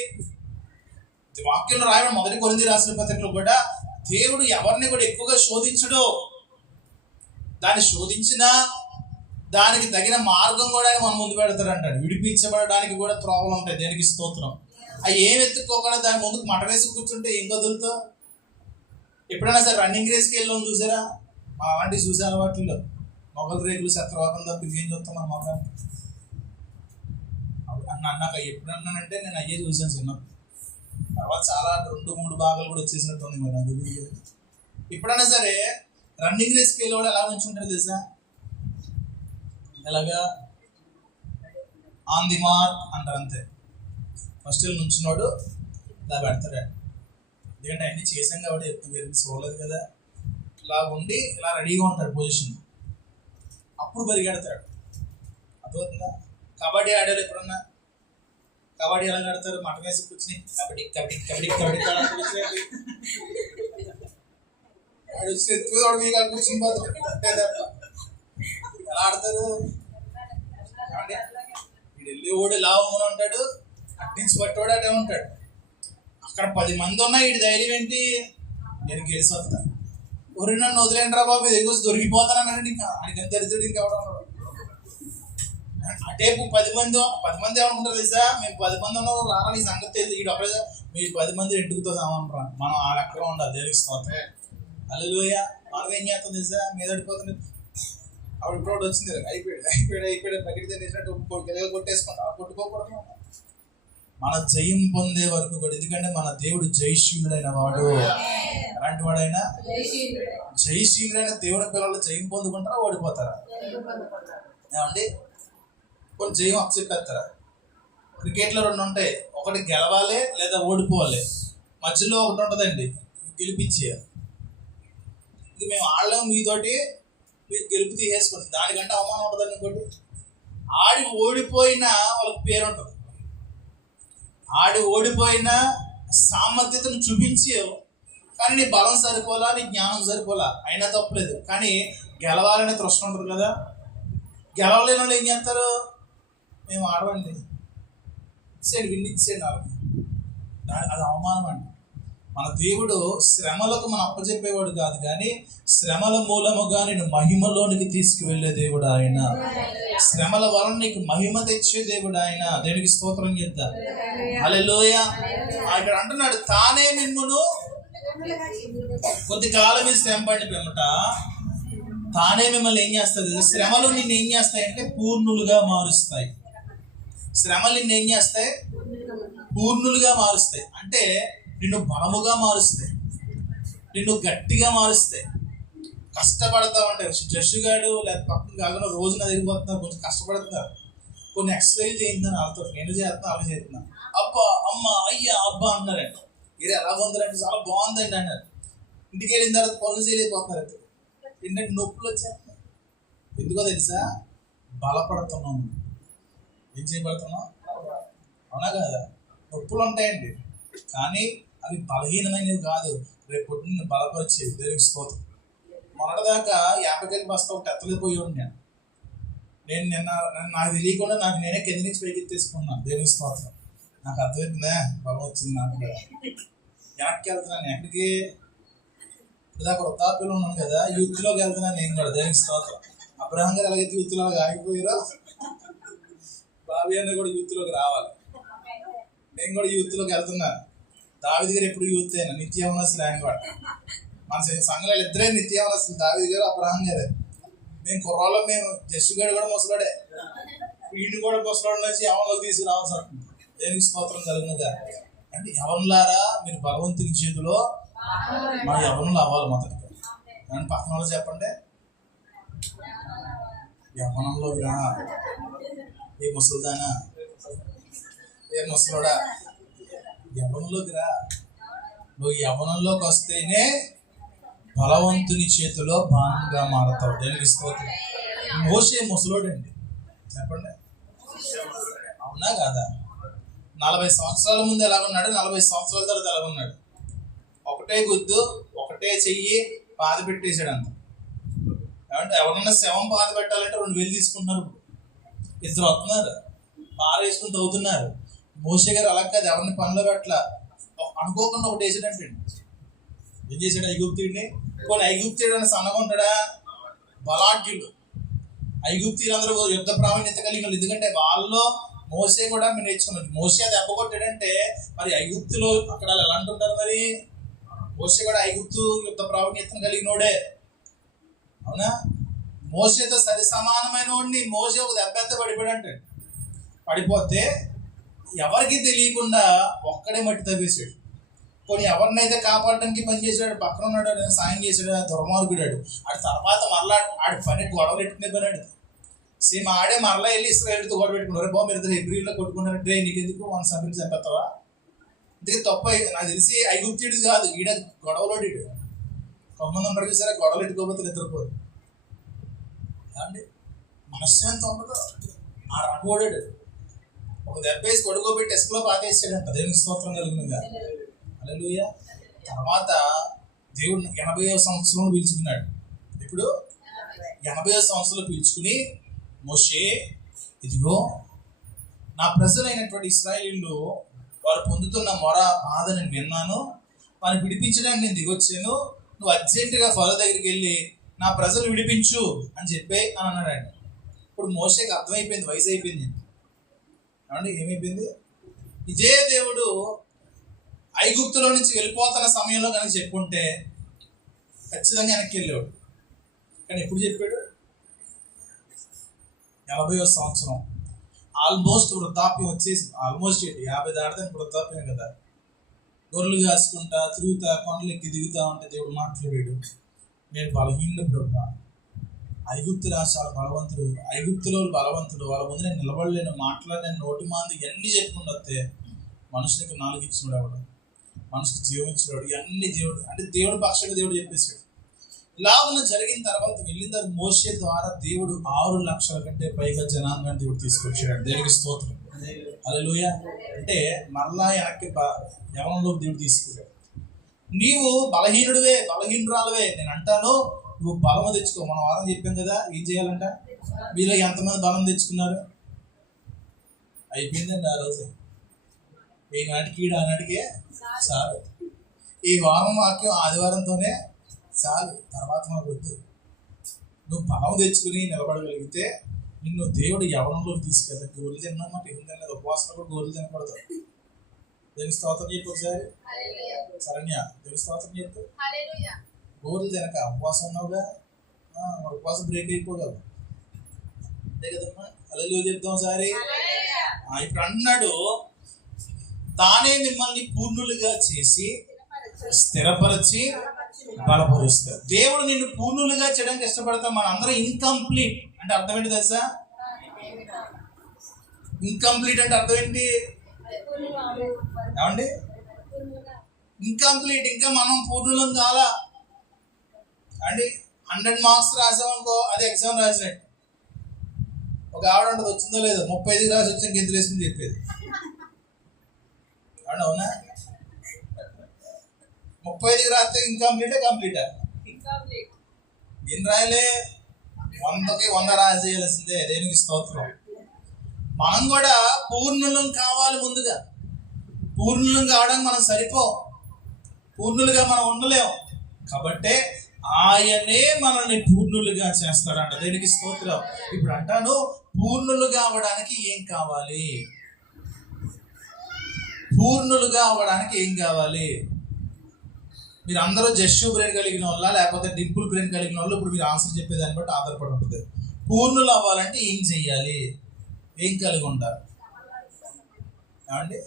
వాక్యంలో రాయడం 1 కొరింథీ రాసిన పత్రికలో కూడా దేవుడు ఎవరిని కూడా ఎక్కువగా శోధించడు. దాన్ని శోధించినా దానికి తగిన మార్గం కూడా మన ముందు పెడతాడు అంటాడు. విడిపించబడడానికి కూడా త్రోవలు ఉంటాయి. దేనికి స్తోత్రం. అవి ఏం ఎత్తుకోకుండా దాని ముందుకు మట వేసి కూర్చుంటే ఏం కదులుతో. ఎప్పుడైనా సరే రన్నింగ్ రేస్కి వెళ్ళాం చూసారా? మా అలాంటివి చూసే అలవాట్లు. మొగలు రేకులు శత్రువాకం తప్ప ఇంకేం చూస్తాం మన మొగలు. నాకు ఎప్పుడు అన్నానంటే నేను అయ్యే చూసాను చిన్నప్పుడు. తర్వాత చాలా 2-3 భాగాలు కూడా వచ్చేసినట్టు ఉంది మరి నాకు తెలియదు. ఎప్పుడైనా సరే రన్నింగ్ రేస్కి వెళ్ళి కూడా ఎలా ఉంచుంటారు తెలుసా? ఎలాగా ఆన్ ది మార్క్ అంటారు అంతే. ఫస్ట్ వెళ్ళి నుంచున్నాడు ఇలా పెడతాడు. ఎందుకంటే అన్ని చేసాం కాబట్టి చెప్తుంది, చూడలేదు కదా. ఇలా ఉండి ఇలా రెడీగా ఉంటాడు పొజిషన్, అప్పుడు పరిగెడతాడు. అర్థమవుతుందా? కబడ్డీ ఆడారు ఎప్పుడన్నా? కబడ్డీ ఎలా ఆడతారు? మటన్ వేసి కూర్చుని కబడ్డీ కబడ్డీ కబడ్డీ కబడ్డీ కూర్చుని కూర్చుని పోతాడు. ఎలా ఆడతారు? వీడు వెళ్ళి ఓడి లాభం ఉంటాడు, అట్టించి పట్టోడు అటే ఉంటాడు. అక్కడ 10 మంది ఉన్నా వీడి ధైర్యం ఏంటి? నేను గెలిచి వస్తాను. ఒరి నన్ను వదిలేండ్రా బాబు, ఇది ఎగుసి దొరికిపోతానన్నాడు. ఇంకా ఆయనకి దరిద్రుడు ఇంకెవడం. అటే 10 మంది ఏమనుకుంటారు తెలుసా? మేము 10 మంది ఉన్నాం రారా, నీ సంగతి తెలియదు. వీడు అప్పుడే మీరు 10 మంది ఎంటుకుతో సామంటారా? మనం ఆ లెక్కలో ఉండాలి. తెలిసిపోతే హల్లెలూయా. మనం ఏం చేస్తాం తెలుసా? మీద పడిపోతుంది. అప్పుడు ఇప్పుడు వచ్చింది, అయిపోయాడు బకెట్ తినేసినట్టు కొట్టేసుకుంటా. కొట్టుకోకూడదు. మన జయం పొందే వరకు కూడా. ఎందుకంటే మన దేవుడు జయశీలుడైన వాడు. అలాంటి వాడైనా జయశీలుడైన దేవుడి పిల్లలు జయం పొందుకుంటారా ఓడిపోతారా? ఏమండి? కొన్ని జయం అప్సెప్పేస్తారా? క్రికెట్లో 2 ఉంటాయి, ఒకటి గెలవాలి లేదా ఓడిపోవాలి. మధ్యలో ఒకటి ఉంటుందండి, గెలిపించేయాలి. ఇది మేము ఆడలేము మీతోటి, మీరు గెలుపు తీసేసుకోండి. దానికంటే అవమానం ఉంటుందండి. ఇంకోటి, ఆడి ఓడిపోయినా వాళ్ళకి పేరు ఉంటుంది. ఆడి ఓడిపోయిన సామర్థ్యతను చూపించావు, కానీ నీ బలం సరిపోలా, నీ జ్ఞానం సరిపోలా, అయినా తప్పలేదు. కానీ గెలవాలనే తృష్ణ ఉంటుంది కదా. గెలవలేని వాళ్ళు ఏం చేస్తారు? మేము ఆడవండి, ఇచ్చేయండి, విండి ఇచ్చేయండి వాళ్ళకి. అది అవమానం అండి. మన దేవుడు శ్రమలకు మనం అప్పచెప్పేవాడు కాదు, కానీ శ్రమల మూలముగా నేను మహిమలోనికి తీసుకువెళ్ళే దేవుడు ఆయన. శ్రమల వలన నీకు మహిమ తెచ్చే దేవుడు ఆయన. దేవునికి స్తోత్రం చేద్దాం. హల్లెలూయా. ఇక్కడ అంటున్నాడు, తానే మిమ్మును కొద్ది కాలం మీద శ్రమ పడిన పిమ్మట తానే మిమ్మల్ని ఏం చేస్తుంది? శ్రమలు నిన్ను ఏం చేస్తాయంటే పూర్ణులుగా మారుస్తాయి. శ్రమలు నిన్ను ఏం చేస్తాయి? పూర్ణులుగా మారుస్తాయి. అంటే నిన్ను బలముగా మారుస్తాయి, నిన్ను గట్టిగా మారుస్తాయి. కష్టపడతా ఉంటారు. జస్సు గారు లేదా పక్కన కాకుండా రోజున తిరిగిపోతున్నారు, కొంచెం కష్టపడుతున్నారు. కొన్ని ఎక్సర్సైజ్ చేయిందని వాళ్ళతో, నేను చేస్తున్నా అలా చేస్తున్నా. అబ్బా అమ్మ అయ్యా అబ్బా అన్నారండి. ఇది ఎలా ఉందంటే చాలా బాగుందండి అన్నారు. ఇంటికి వెళ్ళిన తర్వాత పనులు చేయలేకపోతున్నారు. ఏంటంటే నొప్పులు వచ్చేస్తున్నాయి. ఎందుకో తెలుసా? బలపడుతున్నాం. ఏం చేయబడుతున్నాం? అవునా కదా? నొప్పులు ఉంటాయండి, కానీ అవి బలహీనమైనవి కాదు. రేపు పొద్దున్న బలపరిచేవి. దేవునికి స్తోత్రం. మొన్నటిదాకా 50 కేజీల బస్తా ఒకటి ఎత్తలేకపోయి ఉన్నాను నేను. నాకు తెలియకుండా నాకు నేనే కింద నుంచి పైకి తీసుకున్నాను. దేవునికి స్తోత్రం. నాకు అర్థమైందా? బలం వచ్చింది నాకు. వెనక్కి వెళ్తున్నాను. ఎక్కడికి? ఇదాక వృద్ధాప్యంలో ఉన్నాను కదా, యూత్లోకి వెళ్తున్నాను నేను కూడా. దేవునికి స్తోత్రం. అబ్రహాం గారు ఎలాగైతే యూత్లో ఆగిపోయారో, బాబీ అన్న కూడా యూత్లోకి రావాలి. నేను కూడా యూత్లోకి వెళ్తున్నాను. దావీదు గారు ఎప్పుడు యూత్ అయినా నిత్యవనస్తులు. ఆయన కూడా మన సంఘంలో ఇద్దరే నిత్యవనస్తులు, దావీదు గారు, అబ్రహాం గారు. మేము కుర్రాళ్ళం. మేము జస్సు గారు కూడా ముసలాడే, వీడిని కూడా ముసలాడు నుంచి యవనంలోకి తీసుకురావాల్సి ఉంటుంది. దేనికి స్తోత్రం కలుగునుగా. అంటే యవనులారా, మీరు భగవంతుని చేతిలో మన యవనులు అవ్వాలి మొదటిగా. కానీ పక్కన వాళ్ళు చెప్పండి, యవనంలోకి రా. ఏ ముసలిదానా, ఏ ముసలోడా, యవనంలోకి రా. నువ్వు యవనంలోకి వస్తేనే బలవంతుని చేతిలో బాణంగా మారుతావు. దేనికి స్తోత్రం. మోషే ముసలోడండి, చెప్పండి, అవునా కాదా? 40 సంవత్సరాల ముందు ఎలా ఉన్నాడు, 40 సంవత్సరాల తర్వాత ఎలా ఉన్నాడు? ఒకటే గుద్దు, ఒకటే చెయ్యి, బాధ పెట్టేశాడు అంత. ఏమంటే ఎవరన్నా శవం బాధ పెట్టాలంటే 2000 తీసుకుంటున్నారు. ఇద్దరు వస్తున్నారు, బాగా వేసుకుని తవ్వుతున్నారు. మోషే గారు అలా కాదు, ఎవరిని పనిలో పెట్టలా. అనుకోకుండా ఒకటి వేసాడంటే ఏం చేశాడు? ఐగుప్తుడిని. కొన్ని ఐగుప్తుడు అని సన్నగా ఉంటాడా? బలాఢ్యులు. ఐగుప్తీయులందరూ యుద్ధ ప్రావీణ్యత కలిగిన వాళ్ళు. ఎందుకంటే వాళ్ళలో మోసే కూడా మీరు నేర్చుకున్నారు. మోసే దెబ్బ కొట్టాడంటే మరి ఐగుప్తులో అక్కడ ఎలా అంటుంటారు? మరి మోసే కూడా ఐగుప్తు యుద్ధ ప్రావీణ్యతను కలిగినోడే, అవునా? మోసేతో సరి సమానమైన వాడిని మోసే ఒక దెబ్బ పడిపోయాడు అంటాడు. పడిపోతే ఎవరికి తెలియకుండా ఒక్కడే మట్టి తవ్వేసాడు. కొన్ని ఎవరినైతే కాపాడడానికి పని చేశాడు, పక్కన ఉన్నాడు, సాయం చేశాడు, దుర్మార్గుడాడు. ఆడి తర్వాత మరలా ఆడి పని గొడవలు పెట్టుకునే పని ఆడిది. సేమ్ ఆడే మరలా వెళ్ళి ఇశ్రాయేలుతో గొడవ పెట్టుకున్నారు. బాబు మీరు ఇద్దరు హెబ్రీలో కొట్టుకుంటారంటే నీకు ఎందుకు మన సభ్యులు చంపేస్తావా? ఇందుకే తప్ప నాకు తెలిసి ఐగుప్తుడు కాదు, ఈడ గొడవలోడు. కొంతమంది ఉంటారు చూసారా, గొడవలు ఎట్టుకోకపోతే నిద్రపోదు అండి, మనశ్శాంతి ఉండదు. ఆ రంగోడాడు ఒక దెబ్బ వేసి కొడుకోబెట్టి ఇసుకలో పాతేసాడంట. దేవునికి స్తోత్రం కలుగునుగా. హల్లెలూయా. తర్వాత దేవుడు 80వ సంవత్సరంలో పిలుచుకున్నాడు. ఇప్పుడు 80వ సంవత్సరంలో పిలుచుకుని, మోషే ఇదిగో నా ప్రజలైనటువంటి ఇశ్రాయేలీయులు వారు పొందుతున్న మొర బాధ నేను విన్నాను, వారిని విడిపించడానికి నేను దిగొచ్చాను. నువ్వు అర్జెంటుగా ఫరో దగ్గరికి వెళ్ళి నా ప్రజలు విడిపించు అని చెప్పే అని అన్నాడు. ఇప్పుడు మోషేకి అర్థమైపోయింది, వయసు అయిపోయింది ఏమండి. ఏమైపోయింది? ఇదే దేవుడు ఐగుప్తులో నుంచి వెళ్ళిపోతున్న సమయంలో కనుక చెప్పుకుంటే ఖచ్చితంగా వెనక్కి వెళ్ళేవాడు. కానీ ఎప్పుడు చెప్పాడు? 80వ సంవత్సరం, ఆల్మోస్ట్ వృద్ధాప్యం వచ్చేసి. ఆల్మోస్ట్ 50 దాటితే వృద్ధాప్యం కదా. గొర్రెలు కాసుకుంటా తిరుగుతా కొండలు ఎక్కి దిగుతా ఉంటే దేవుడు మాట్లాడాడు, నేను బలహీనుడు బ్రహ్మ, ఐగుప్తు రాష్ట్రాల బలవంతుడు, ఐగుప్తులో బలవంతుడు, వాళ్ళ ముందు నేను నిలబడలేను, మాట్లాడలేను, నోటి మంది ఇవన్నీ చెప్పుకుంటూ వస్తే మనుషునికి 4 ఇచ్చినాడు అవడం, మనిషికి జీవం ఇచ్చినాడు, ఇవన్నీ దేవుడు అంటే దేవుడు పక్షంగా దేవుడు చెప్పేశాడు. ఇలా ఉన్న జరిగిన తర్వాత వెళ్ళిన తర్వాత మోషే ద్వారా దేవుడు 6 లక్షల కంటే పైగా జనాంగాన్ని దేవుడు తీసుకొచ్చాడు. దేవునికి స్తోత్రం. హల్లెలూయా. అంటే మరలా వెనక్కి యవనంలో దేవుడు తీసుకెళ్ళాడు. నీవు బలహీనుడివే, బలహీనురాలువే, నేను అంటాను నువ్వు బలం తెచ్చుకో. మనం వారం చెప్పాం కదా ఏం చేయాలంట. మీలో ఎంతమంది బలం తెచ్చుకున్నారు? అయిపోయిందండి ఆ రోజు. ఈ నాటికి ఆనాటికే చాలు. ఈ వారం వాక్యం ఆదివారంతోనే చాలు, తర్వాత మాకు వద్దు. నువ్వు బలం తెచ్చుకుని నిలబడగలిగితే నిన్ను దేవుడు యవనంలోకి తీసుకెళ్తాడు. గోర్లు తిన్నామా, టిఫిన్ తినలేదు, ఉపవాసం కూడా గోర్లు తినకూడదు. దేవుని స్తోత్రం చెప్పు ఒకసారి. శరణ్య దేవుని స్తోత్రం చెప్పు. గోర్లు తినక ఉపవాసం ఉన్నావుగా, ఉపవాసం బ్రేక్ అయిపోగలవు అంతే కదమ్మా. హల్లెలూయా చెప్తాం ఒకసారి. ఇప్పుడు అన్నాడు, తానే మిమ్మల్ని పూర్ణులుగా చేసి స్థిరపరిచి బలపరుస్తాడు. దేవుడు నిన్ను పూర్ణులుగా చేయడానికి ఇష్టపడతాం. మన అందరం ఇన్కంప్లీట్ అంటే అర్థం ఏంటి తెలుసా? ఇన్కంప్లీట్ అంటే అర్థం ఏంటి ఏమండి? ఇన్కంప్లీట్, ఇంకా మనం పూర్ణులం కాలా అండి. 100 మార్క్స్ రాసామనుకో అది ఎగ్జామ్ రాసినట్టు. ఒక ఆవిడ ఉంటుంది, వచ్చిందో లేదో 35 రాసి వచ్చి ఇంకెంత వేసుకుని చెప్పేది. అవునా? 35 రాస్తే ఇన్కంప్లీటా కంప్లీటా? ఏం రాయలే, 100కి 100 రాసేయాల్సిందే. దేవునికి స్తోత్రం. మనం కూడా పూర్ణులం కావాలి. ముందుగా పూర్ణులం కావడానికి మనం సరిపో, పూర్ణులుగా మనం ఉండలేము. కాబట్టే ఆయనే మనల్ని పూర్ణులుగా చేస్తాడంట. దేవునికి స్తోత్రం. ఇప్పుడు అంటాను, పూర్ణులుగా అవ్వడానికి ఏం కావాలి? పూర్ణులుగా అవ్వడానికి ఏం కావాలి? మీరు అందరూ జస్సు బ్రెయిన్ కలిగిన వాళ్ళ లేకపోతే డింపుల్ బ్రెయిన్ కలిగిన వాళ్ళు? ఇప్పుడు మీరు ఆన్సర్ చెప్పేదాన్ని బట్టి ఆధారపడి ఉంటుంది. పూర్ణులు అవ్వాలంటే ఏం చెయ్యాలి? ఏం కలిగి ఉండాలి ఏమండి?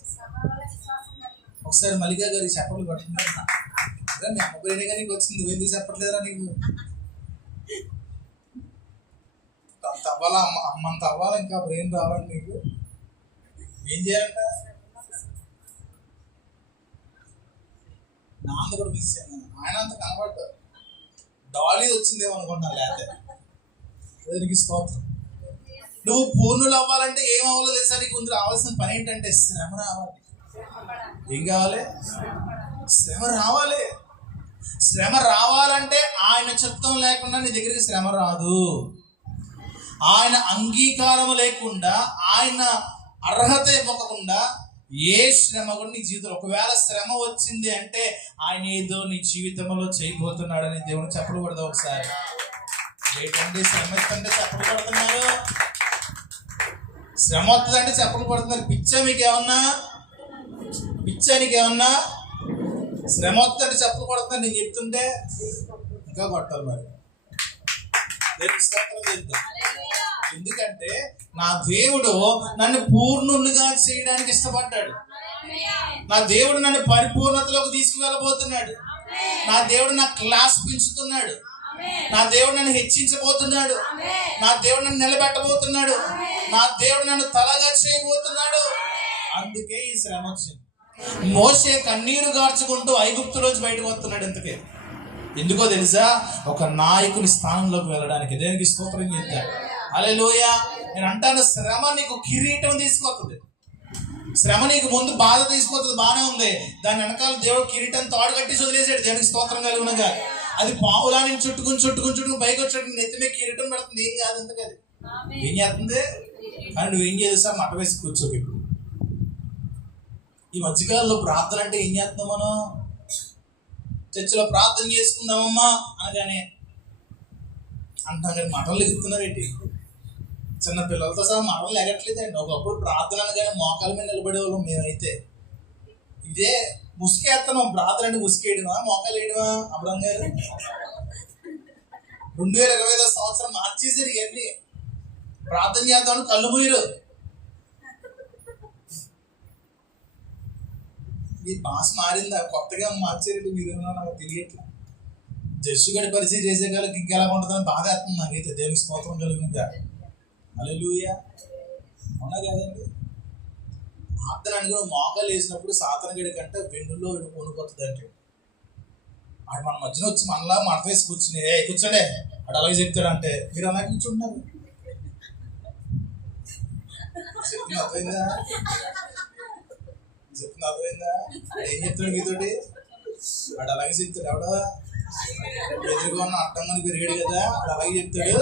ఒకసారి మల్లికా గారి చెప్పలు పట్టుకున్నా, మీ అమ్మ బ్రెయిన్ కానీ వచ్చింది, నువ్వు ఎందుకు చెప్పట్లేదురా? నీకు తవ్వాలా, అమ్మంత అవ్వాలి, ఇంకా బ్రెయిన్ రావాలి. నీకు ఏం చేయాలంట? నాన్న కూడా మిస్ అయ్యాను. ఆయన అంత కనబడ్డారు, డాలీ వచ్చిందేమో అనుకున్నా. లేకపోతే స్తోత్రం. నువ్వు పూర్ణులు అవ్వాలంటే ఏం అవ్వాలో తెలుసా? నీకు ముందు రావాల్సిన పని ఏంటంటే శ్రమ రావాలి. ఏం కావాలి? శ్రమ రావాలి. శ్రమ రావాలంటే ఆయన చిత్తం లేకుండా నీ దగ్గరికి శ్రమ రాదు. ఆయన అంగీకారం లేకుండా, ఆయన అర్హత ఇవ్వకుండా ఏ శ్రమ కూడా నీ జీవితంలో, ఒకవేళ శ్రమ వచ్చింది అంటే ఆయన ఏదో నీ జీవితంలో చేయబోతున్నాడని దేవుని చెప్పలు కొడదాం ఒకసారి. ఏంటంటే శ్రమ వస్తుంటే చెప్పలు కొడుతున్నారు, శ్రమ వస్తుందంటే చెప్పలు కొడుతున్నారు. పిచ్చా మీకేమన్నా? పిచ్చా నీకేమన్నా? శ్రమ వస్తుందంటే చెప్పలు కొడుతున్నారు. నేను చెప్తుంటే ఇంకా కొట్టాలి మరి. ఎందుకంటే నా దేవుడు నన్ను పూర్ణులుగా చేయడానికి ఇష్టపడ్డాడు. నా దేవుడు నన్ను పరిపూర్ణతలోకి తీసుకువెళ్ళబోతున్నాడు. నా దేవుడు నా క్లాస్ పెంచుతున్నాడు. నా దేవుడు నన్ను హెచ్చించబోతున్నాడు. నా దేవుడు నన్ను నిలబెట్టబోతున్నాడు. నా దేవుడు నన్ను తలగా చేయబోతున్నాడు. అందుకే ఈ శ్రమ వచ్చింది. మోషే కన్నీరు గార్చుకుంటూ ఐగుప్తులోంచి బయటకు వస్తున్నాడు. ఎందుకో తెలుసా? ఒక నాయకుని స్థానంలోకి వెళ్ళడానికి. దేనికి స్తోత్రం చేద్దాం. హల్లెలూయా. నేను అంటాను, శ్రమ నీకు కిరీటం తీసుకొస్తుంది. శ్రమ నీకు ముందు బాధ తీసుకొస్తుంది, బాగానే ఉంది. దాని వెనకాల దేవుడు కిరీటం తాడు కట్టి వదిలేసాడు. దేవునికి స్తోత్రం కలుగునగా. అది పావులా నేను చుట్టుకుని పైకి వచ్చాడు. నెత్తిమే కిరీటం పెడుతుంది. ఏం కాదు అంతకు. అది ఏం చేస్తుంది? కానీ నువ్వేం చేస్తా? మట వేసి కూర్చోకి. ఇప్పుడు ఈ మధ్యకాలంలో ప్రార్థన అంటే ఏం చేస్తున్నాం మనం? చర్చిలో ప్రార్థన చేసుకుందామమ్మా అనగానే అంటాం కానీ మటలు ఎగుతున్నారు ఏంటి? చిన్న పిల్లలతో సహా మటలు ఎగట్లేదండి. ఒకప్పుడు ప్రార్థన అనగానే మోకాల మీద నిలబడేవాళ్ళం మేమైతే. ఇదే ముసుకేస్తున్నాం. ప్రార్థన అంటే ముసుకేయడమా, మోకాలు వేయడమా? అబ్రహం గారు 2025 సంవత్సరం మార్చేసారు ఇవన్నీ. ప్రార్థన చేద్దామని కళ్ళు మూయరు. మీ భాష మారిందా? కొత్తగా మార్చారండి మీరు. నాకు తెలియట్లా. జస్సుగడి పరిచయం చేసే వాళ్ళకి ఇంకెలా ఉంటుందని బాధ వేస్తుంది నాకైతే. దేవునికి స్తోత్రం కలుగునుగా. హల్లెలూయా. అవునా కదండి? ప్రార్థన అని కూడా మోకాలు వేసినప్పుడు సాతానుగడి కంటే వెన్నుల్లో వణిపోతుంది అంటే. ఆడు మన మధ్యన వచ్చి మనలా మడత వేసి కూర్చుని కూర్చోండే అడు అలాగే చెప్తాడంటే మీరు అలా కూర్చుంటున్నారు. చెప్తుంది అర్థమైందా? ఏం చెప్తాడు మీతోటి? వాడు అలాగే చెప్తాడు. ఎవడా ఎదురుగా ఉన్న అడ్డంగా పెరిగాడు కదా, వాడు అలాగే చెప్తాడు.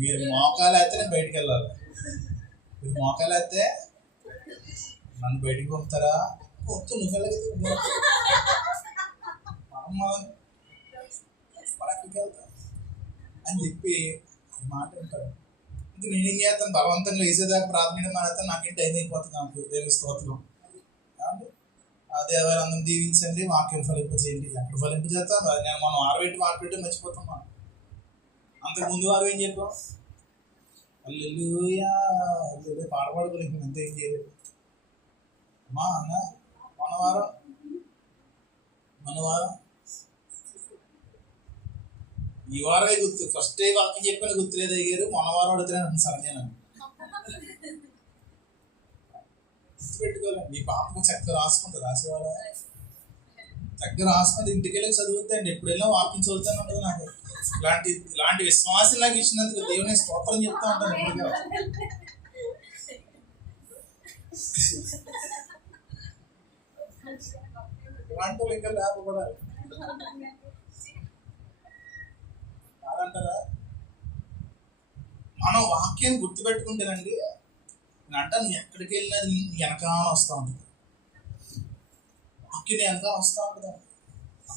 మీరు మోకాలు అయితే నేను బయటికి వెళ్ళాలి. మీరు మోకాలు అయితే నన్ను బయటికి పంపుతారా? వద్దు, నువ్వు వెళ్ళగదు. వెళ్తా అని చెప్పి మాట అంటారు. ఇంక నేనేం చేస్తాను? బలవంతంగా వేసేదాకా ప్రార్థన మానేస్తాను. నాకేం టైం అయిపోతుంది. నాకు దేవుని స్తోత్రం. దేవాలయం దీవించండి, వాక్యం ఫలింపజేయండి. ఎక్కడ ఫలింపజేస్తాం? నేను మనం ఆరబెట్టి మర్చిపోతాం. మనం అంతకు ముందు వారు ఏం చెప్పాం? హల్లెలూయా పాడపాడుకోలేము. అంత ఏం చేయలేదు. అమ్మా అన్న మనవారం ఈ వారమే గుర్తు. ఫస్ట్ డే వాక్యం చెప్పిన గుర్తులేదు అయ్యారు. మనవారం అడుగుతున్నాను సరైన పెట్టుకోలేదు. మీ పాపకు చక్కగా రాసుకుంటారు. రాసేవాళ్ళ చక్కగా రాసుకుంటే ఇంటికి వెళ్ళి చదువుతాయండి. ఎప్పుడైనా వాక్యం చదువుతాను ఉంటుంది. నాకు ఇలాంటి విశ్వాసం నాకు ఇచ్చినందుకు దేవుని స్తోత్రం చెప్తా ఉంటాను. ఎప్పుడుగా ఇలాంటి వాళ్ళు ఇంకా లేకపోవడాలి కాదంటారా? మనం వాక్యాన్ని గుర్తుపెట్టుకుంటేనండి, నేను అంటాను, ఎక్కడికి వెళ్ళినా వెనకాల వస్తూ ఉంటుంది. వాక్యం వెనకాల వస్తూ ఉంటుంది.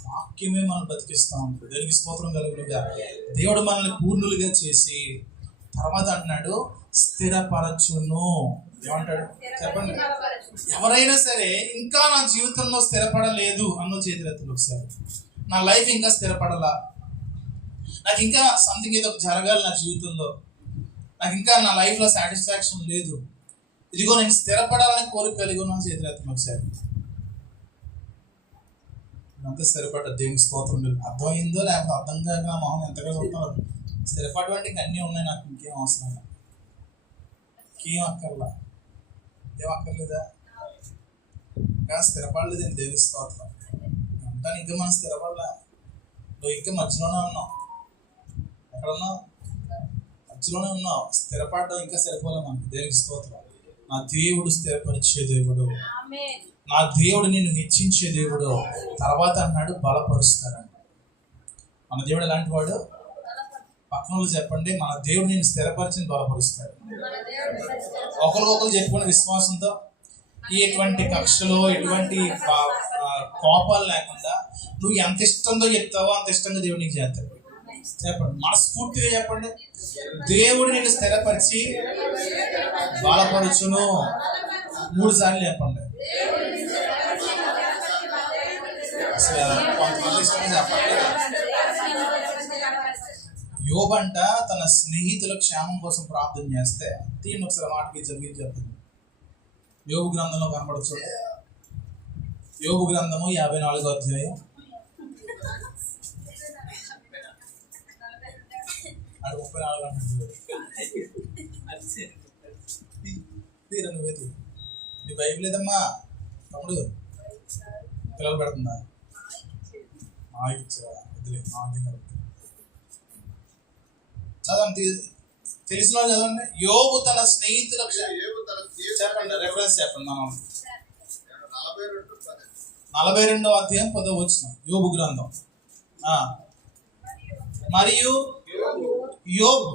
వాక్యమే మనం బతికిస్తూ ఉంటుంది. దేవునికి స్తోత్రం కలుగునుగా. దేవుడు మనల్ని పూర్ణులుగా చేసి తర్వాత అంటున్నాడు స్థిరపరచును. ఏమంటాడు చెప్పండి? ఎవరైనా సరే ఇంకా నా జీవితంలో స్థిరపడలేదు అన్న చేతులెత్తులు ఒకసారి. నా లైఫ్ ఇంకా స్థిరపడలా, నాకు ఇంకా సంథింగ్ ఏదో జరగాలి నా జీవితంలో, నాకు ఇంకా నా లైఫ్లో సాటిస్ఫాక్షన్ లేదు, ఇదిగో నేను స్థిరపడాలని కోరిక కలిగి ఉన్నాను చేతులెత్తులు ఒకసారి. అంతా స్థిరపడ్డ. దేవునికి స్తోత్రం. అర్థమైందో లేకపోతే అర్థం కాక నా మొహం ఎంతగా చూస్తున్నారు. స్థిరపడవంటి అన్నీ ఉన్నాయి. నాకు ఇంకేం అవసరం లేదు. ఇంకేం అక్కర్లా. ఏం అక్కర్లేదా? ఇంకా స్థిరపడలేదు నేను. దేవునికి స్తోత్రం అంటాను. ఇంకా మనం స్థిరపడలే. నువ్వు ఇంకా మధ్యలోనే ఉన్నావు. ఎక్కడ ఉన్నావు? మధ్యలోనే ఉన్నావు. స్థిరపడడం ఇంకా సరిపోలే మనకి. దేవునికి స్తోత్రం. నా దేవుడు స్థిరపరిచే దేవుడు. నా దేవుడు నిన్ను హెచ్చించే దేవుడు. తర్వాత అన్నాడు బలపరుస్తాడంట. మన దేవుడు ఎలాంటి వాడు? పక్కన చెప్పండి, మన దేవుడు నిన్ను స్థిరపరిచి బలపరుస్తాడు. ఒకరికొకరు చెప్పుకునే విశ్వాసంతో, ఎటువంటి కక్షలు ఎటువంటి కోపాలు లేకుండా నువ్వు ఎంత ఇష్టంతో చెప్తావో అంత ఇష్టంగా దేవుడు నీకు చేస్తాడు. చెప్పండి, మనస్ఫూర్తిగా చెప్పండి. దేవుడు నిన్ను స్థిరపరిచి బలపరుచును. 3 సార్లు చెప్పండి. కొంతమంది ఇష్టంగా చెప్పండి. యోబంట తన స్నేహితుల క్షేమం కోసం ప్రార్థన చేస్తే దీన్ని ఒకసారి మాటకి చదివి చెప్తుంది. యోబు గ్రంథంలో కనబడచ్చు. యోబు గ్రంథము 54వ అధ్యాయం. అది 34 అంటాడు. నీ బైబిల్ లేదమ్మా తమ్ముడు, పిల్లలు పెడుతుందా? చదవండి, తెలిసిన వాళ్ళు చదవండి. యోబు తన స్నేహితులకు చెప్పండి, రెఫరెన్స్ చెప్పండి. మనం 42వ అధ్యాయం 10వ వచనం యోబు గ్రంథం. మరియు యోబు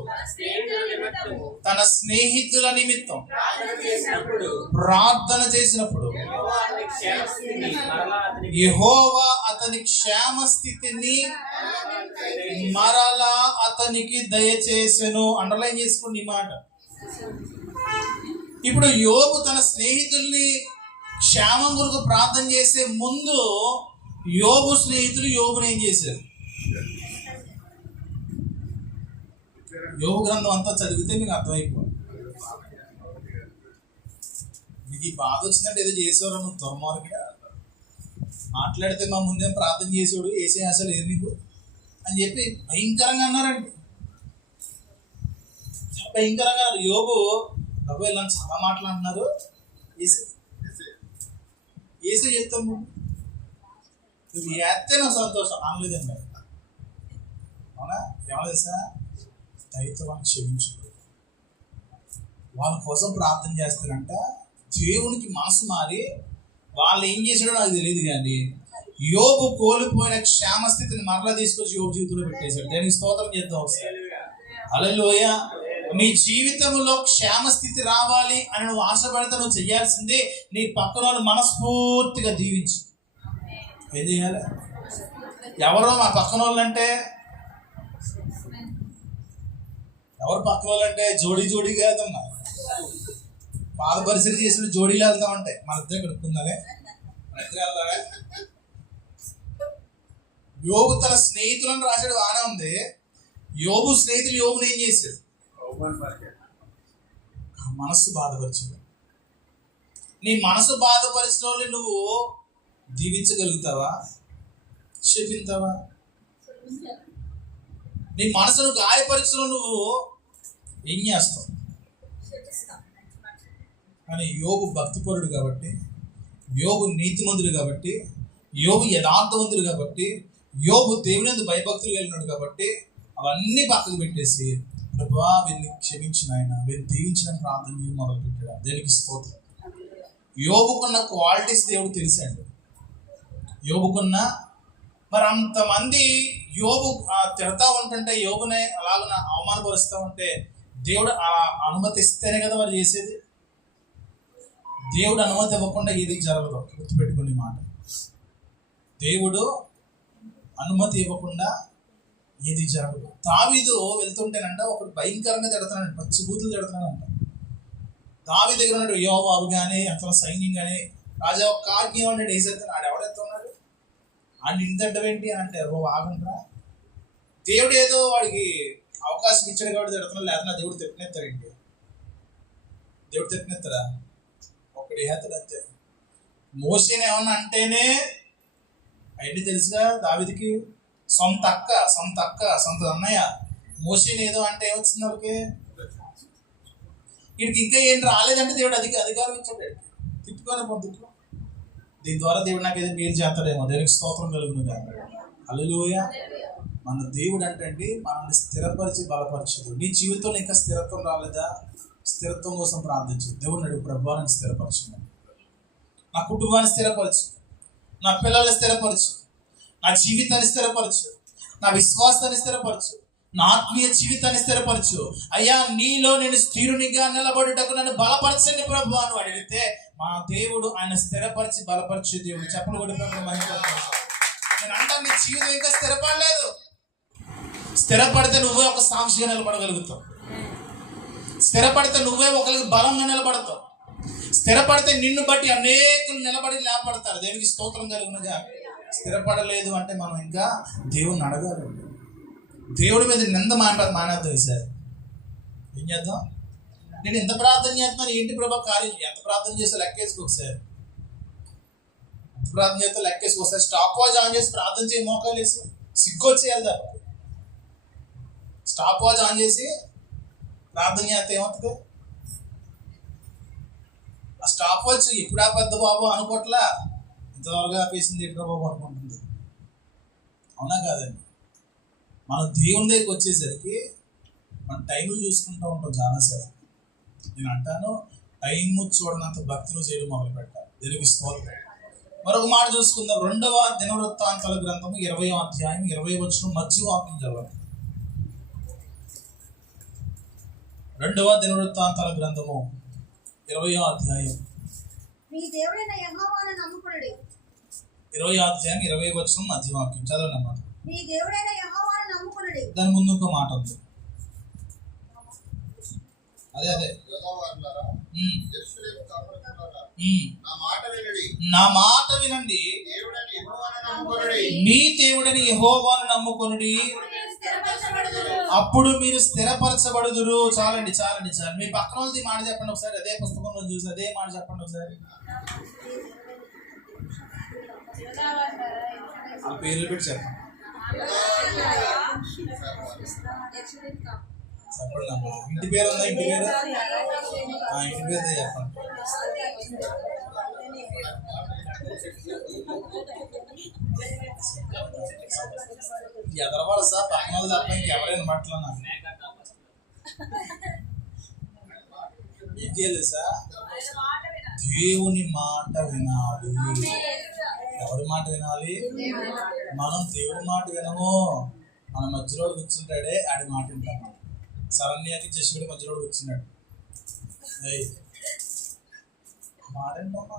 తన స్నేహితుల నిమిత్తం ప్రార్థన చేసినప్పుడు యెహోవా అతని క్షేమ స్థితిని మరలా అతనికి దయచేసెను. అండర్లైన్ చేసుకోండి ఈ మాట. ఇప్పుడు యోబు తన స్నేహితుల్ని క్షేమం కొరకు ప్రార్థన చేసే ముందు యోబు స్నేహితులు యోబుని ఏం చేశారు? యోబు గ్రంథం అంతా చదివితే మీకు అర్థమైపోయింది. మీకు ఈ బాధ వచ్చిందంటే ఏదో చేసేవారు, నువ్వు దుర్మార్గుడా, మాట్లాడితే మా ముందే ప్రార్థన చేసేవాడు, వేసే అసలు ఏది నీకు అని చెప్పి భయంకరంగా అన్నారండి. భయంకరంగా అన్నారు. యోబు ప్రభు ఇలా చాలా మాట్లాడుతున్నారు, ఏసే చెప్తాము నువ్వు వేస్తే నాకు సంతోషం అనలేదండి. అవునా? ఏమన్నా తెలుసా? దయతో వాళ్ళని క్షమించు. వాళ్ళ కోసం ప్రార్థన చేస్తారంట. దేవునికి మనసు మారి వాళ్ళు ఏం చేశాడో నాకు తెలియదు, కానీ యోబు కోల్పోయిన క్షేమస్థితిని మరలా తీసుకొచ్చి యోబు జీవితంలో పెట్టేశాడు. దానికి స్తోత్రం చేద్దాం ఒకసారి. హల్లెలూయా. నీ జీవితంలో క్షేమస్థితి రావాలి అని నువ్వు ఆశపడితే నువ్వు చేయాల్సిందే నీ పక్కన వాళ్ళు మనస్ఫూర్తిగా దీవించు. ఏం చేయాలి? ఎవరో మా పక్కన వాళ్ళు అంటే, ఎవరు పక్కన వాళ్ళు అంటే జోడీగా వెళ్తామా, పాద పరిస్థితి చేసిన జోడీలు వెళ్తా ఉంటాయి. మన ఇద్దరు కడుక్కుందానే, మన ఇద్దరు వెళ్తామే. యోబు తన స్నేహితులను రాశాడు, బాగానే ఉంది. యోబు స్నేహితులు యోబుని ఏం చేశాడు? మనస్సు బాధపరిచాడు. నీ మనసు బాధపరిచిన వాళ్ళు నువ్వు దీవించగలుగుతావా? క్షమించావా? నీ మనసును గాయపరిచిన నువ్వు ఏం చేస్తావు? కానీ యోబు భక్తిపరుడు కాబట్టి, యోబు నీతిమంతుడు కాబట్టి, యోబు యథార్థవంతుడు కాబట్టి, యోబు దేవుని యందు భయభక్తులు కలిగినాడు కాబట్టి అవన్నీ పక్కకు పెట్టేసి ప్రభువా వీరిని క్షమించిన ఆయన, వీరిని దీవించిన ప్రార్థన మొదలు పెట్టాడు. దేనికి స్తోత్రం. యోబుకున్న క్వాలిటీస్ దేవుడు తెలిసాడు. యోబుకున్న మరి అంతమంది యోబు తిడతా ఉంటుంటే, యోబునే అలాగ అవమానపరుస్తూ ఉంటే దేవుడు అనుమతిస్తేనే కదా వారు చేసేది. దేవుడు అనుమతి ఇవ్వకుండా ఏది జరగదు. గుర్తుపెట్టుకునే మాట. దేవుడు అనుమతి ఇవ్వకుండా ఏది జరగదు. దావీదు వెళ్తుంటేనంట ఒకడు భయంకరంగా తిడుతున్నాడు, పచ్చిబూతులు తిడుతున్నాడంట. దావీదు దగ్గర ఉన్నాడు యోవాబు కానీ అతను సైన్యం కానీ, రాజా ఒక కార్కి ఏమన్నాడు వేసేస్తాను, ఆడు ఎవడెత్తున్నాడు, ఆడిని ఇంతేంటి అని అంటే ఆగంటా. దేవుడు ఏదో వాడికి అవకాశం ఇచ్చాడు కాబట్టి తిడుతున్నాడు, లేకపోతే దేవుడు తెప్పినెత్తాడండి. దేవుడు తెప్పినెత్తాడా? ఒకటి హేతడు అంతే. మోసేని ఏమన్నా అంటేనే అన్నీ తెలుసుగా దావీదుకి. సొంత అక్క, సొంత అన్నయ్య మోసేని ఏదో అంటే ఏమొచ్చింది వాళ్ళకి? వీడికి ఇంకా ఏం రాలేదంటే దేవుడు అధికారం ఇచ్చాడు. తిట్టుకొని పొద్దుట్లో దీని ద్వారా దేవుడు నాకు ఏదో మేలు చేస్తాడేమో. దేవునికి స్తోత్రం కలుగునుగా. హల్లెలూయా. మన దేవుడు అంటే మనల్ని స్థిరపరిచి బలపరచదు. నీ జీవితంలో ఇంకా స్థిరత్వం రాలేదా? స్థిరత్వం కోసం ప్రార్థించు. దేవుడు నడుపు ప్రభువాన్ని స్థిరపరచు, నా కుటుంబాన్ని స్థిరపరచు, నా పిల్లల్ని స్థిరపరచు, నా జీవితాన్ని స్థిరపరచు, నా విశ్వాసాన్ని స్థిరపరచు, నా ఆత్మీయ జీవితాన్ని స్థిరపరచు. అయ్యా నీలో నేను స్థిరునిగా నిలబడుటకు నన్ను బలపరచండి ప్రభు అని అడిగితే మా దేవుడు ఆయన స్థిరపరిచి బలపరిచే దేవుడు. చెప్పలు కూడా నేను అంటాను, నీ జీవితం ఇంకా స్థిరపడలేదు. స్థిరపడితే నువ్వే ఒక సాక్షిగా నిలబడగలుగుతావు. స్థిరపడితే నువ్వే ఒకరికి బలంగా నిలబడతావు. స్థిరపడితే నిన్ను బట్టి అనేకులు నిలబడి లేపడతారు. దేనికి స్తోత్రం కలుగునుగా. స్థిరపడలేదు అంటే మనం ఇంకా దేవుణ్ణి అడగాలి. దేవుడి మీద నింద మానేద్దాం ఈసారి. ఏం చేద్దాం? నేను ఎంత ప్రార్థన చేస్తున్నాను, ఏంటి ప్రభా కార్యం? ఎంత ప్రార్థన చేస్తే లెక్కేసుకో ఒకసారి. ఎంత ప్రార్థన చేస్తే లెక్కేసుకో ఒకసారి. స్టాప్ వాచ్ ఆన్ చేసి ప్రార్థన చేయి, మోకాలు వేసి సిగ్గొచ్చి వెళ్దాం. స్టాప్ వాచ్ ఆన్ చేసి ప్రార్థన చేస్తే ఏమవుతుంది? ఆ స్టాప్ వాచ్ ఎప్పుడు ఆపద్దు బాబు అనుకోవట్లా, ఇంతవరకు ఆపేసింది ఎప్పుడు బాబు అనుకుంటుంది. అవునా కాదండి? మనం దేవుని దగ్గరికి వచ్చేసరికి మన టైంలు చూసుకుంటూ ఉంటాం చాలాసార్లు. నేను అంటాను, టైం చూడనంత భక్తులు చేయడం మొదలు పెట్టాలి. దేవునికి స్తోత్రం. మరొక మాట చూసుకుందాం. 2వ దినవృత్తాంతాల గ్రంథము 20వ అధ్యాయం 20 వచనం మధ్య వాక్యం చదవండి. 2వ దినవృత్తాంతాల గ్రంథము 20వ అధ్యాయం 20వ అధ్యాయం 20 వచనం మధ్య వాక్యం చదవండి అన్నమాట. దాని ముందు ఇంకో మాట ఉంది. అదే నా మాట వినండి, మీ దేవుడని యెహోవాను నమ్ముకొనుడి, అప్పుడు మీరు స్థిరపరచబడుదురు. చాలండి. మీ పక్కన వాళ్ళది మాట చెప్పండి ఒకసారి. అదే పుస్తకంలో చూసి అదే మాట చెప్పండి ఒకసారి. ఆ పేర్లు పెట్టి చెప్పండి. చెప్పండి అమ్మా. ఇంటి పేరు ఉందా? ఇంటి పేరు చెప్పండి. ఎదరవారు సార్ పక్కన వాళ్ళు తప్ప ఇంకెవరైనా మాట్లాడినా ఏం చేయలేదు సార్. దేవుని మాట వినాలి. ఎవరి మాట వినాలి? మనం దేవుడి మాట వినము. మన మధ్యలో కూర్చుంటాడే ఆడి మాట వింటాం. శరణ్యాకి జస్సుడి మధ్యలో కూర్చున్నాడు. మాట వింటమ్మా,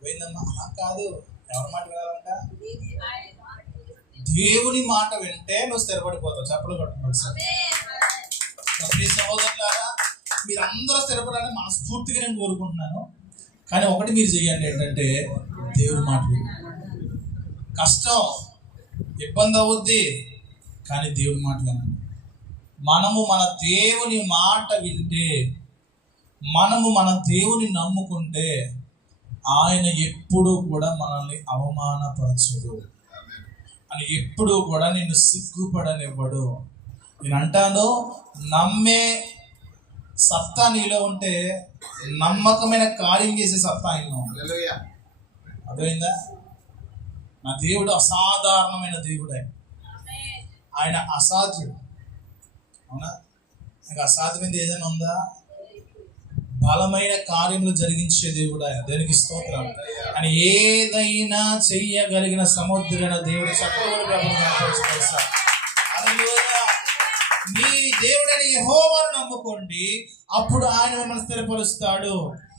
పోయిందమ్మా. అలా కాదు. ఎవరి మాట వినాలంట? దేవుని మాట వింటే నువ్వు స్థిరపడిపోతావు. చెప్పలు కొట్టుకోండి సార్. సహోదరులారా, మీరందరూ స్థిరపడాలని మనస్ఫూర్తిగా నేను కోరుకుంటున్నాను. కానీ ఒకటి మీరు చేయండి, ఏంటంటే దేవుని మాట వినండి. కష్టం, ఇబ్బంది అవుద్ది, కానీ దేవుని మాట వినండి. మనము మన దేవుని మాట వింటే, మనము మన దేవుని నమ్ముకుంటే ఆయన ఎప్పుడూ కూడా మనల్ని అవమానపరచడు, అని ఎప్పుడూ కూడా నిన్ను సిగ్గుపడనివ్వడు. నేను అంటాను, నమ్మే సత్తా నీలో ఉంటే నమ్మకమైన కార్యం చేసే సత్తా ఆయనలో ఉంది. అర్థమైందా? నా దేవుడు అసాధారణమైన దేవుడే. ఆయన అసాధ్యుడు. అవునా? నాకు అసాధ్యమైనది ఏదైనా ఉందా? బలమైన కార్యములు జరిగించే దేవుడు ఆయన. దేనికి స్తోత్రం. అని ఏదైనా చెయ్యగలిగిన సముద్రైన దేవుడు మీ దేవుడని యెహోవాను నమ్ముకోండి, అప్పుడు ఆయన మిమ్మల్ని స్థిరపరుస్తాడు.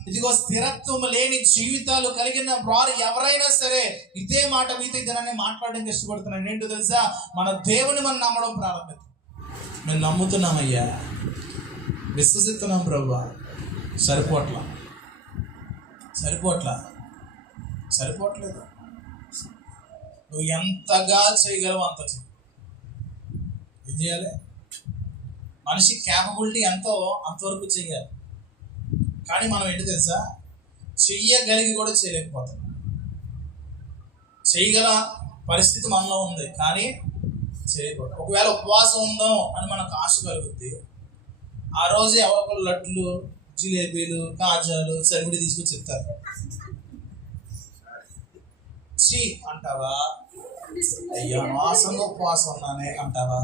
ఇదిగో స్థిరత్వం లేని జీవితాలు కలిగిన వారు ఎవరైనా సరే ఇదే మాట మీతో ఇద్దరని మాట్లాడడానికి ఇష్టపడుతున్నాను. ఏంటో తెలుసా? మన దేవుని మనం నమ్మడం ప్రారంభిద్దాం. మేము నమ్ముతున్నామయ్యా, విశ్వసిస్తున్నాం ప్రభువా. సరిపోవట్లేదు. నువ్వు ఎంతగా చేయగలవు అంత చెయ్యి. ఏం చేయాలి? మనిషి క్యాపబిలిటీ ఎంతో అంతవరకు చేయాలి. కానీ మనం ఏంటి తెలుసా? చెయ్యగలిగి కూడా చేయలేకపోతాం. చేయగల పరిస్థితి మనలో ఉంది, కానీ చేయకూడదు. ఒకవేళ ఉపవాసం ఉందాం అని మనకు ఆశ కలుగుద్ది, ఆ రోజే ఎవరొకరు లడ్లు, జిలేబీలు, కాజాలు, సరిగుడి తీసుకొచ్చి చెప్తారు. చీ అంటావా? అయ్యా మాసంగా ఉపవాసం ఉన్నానే అంటావా?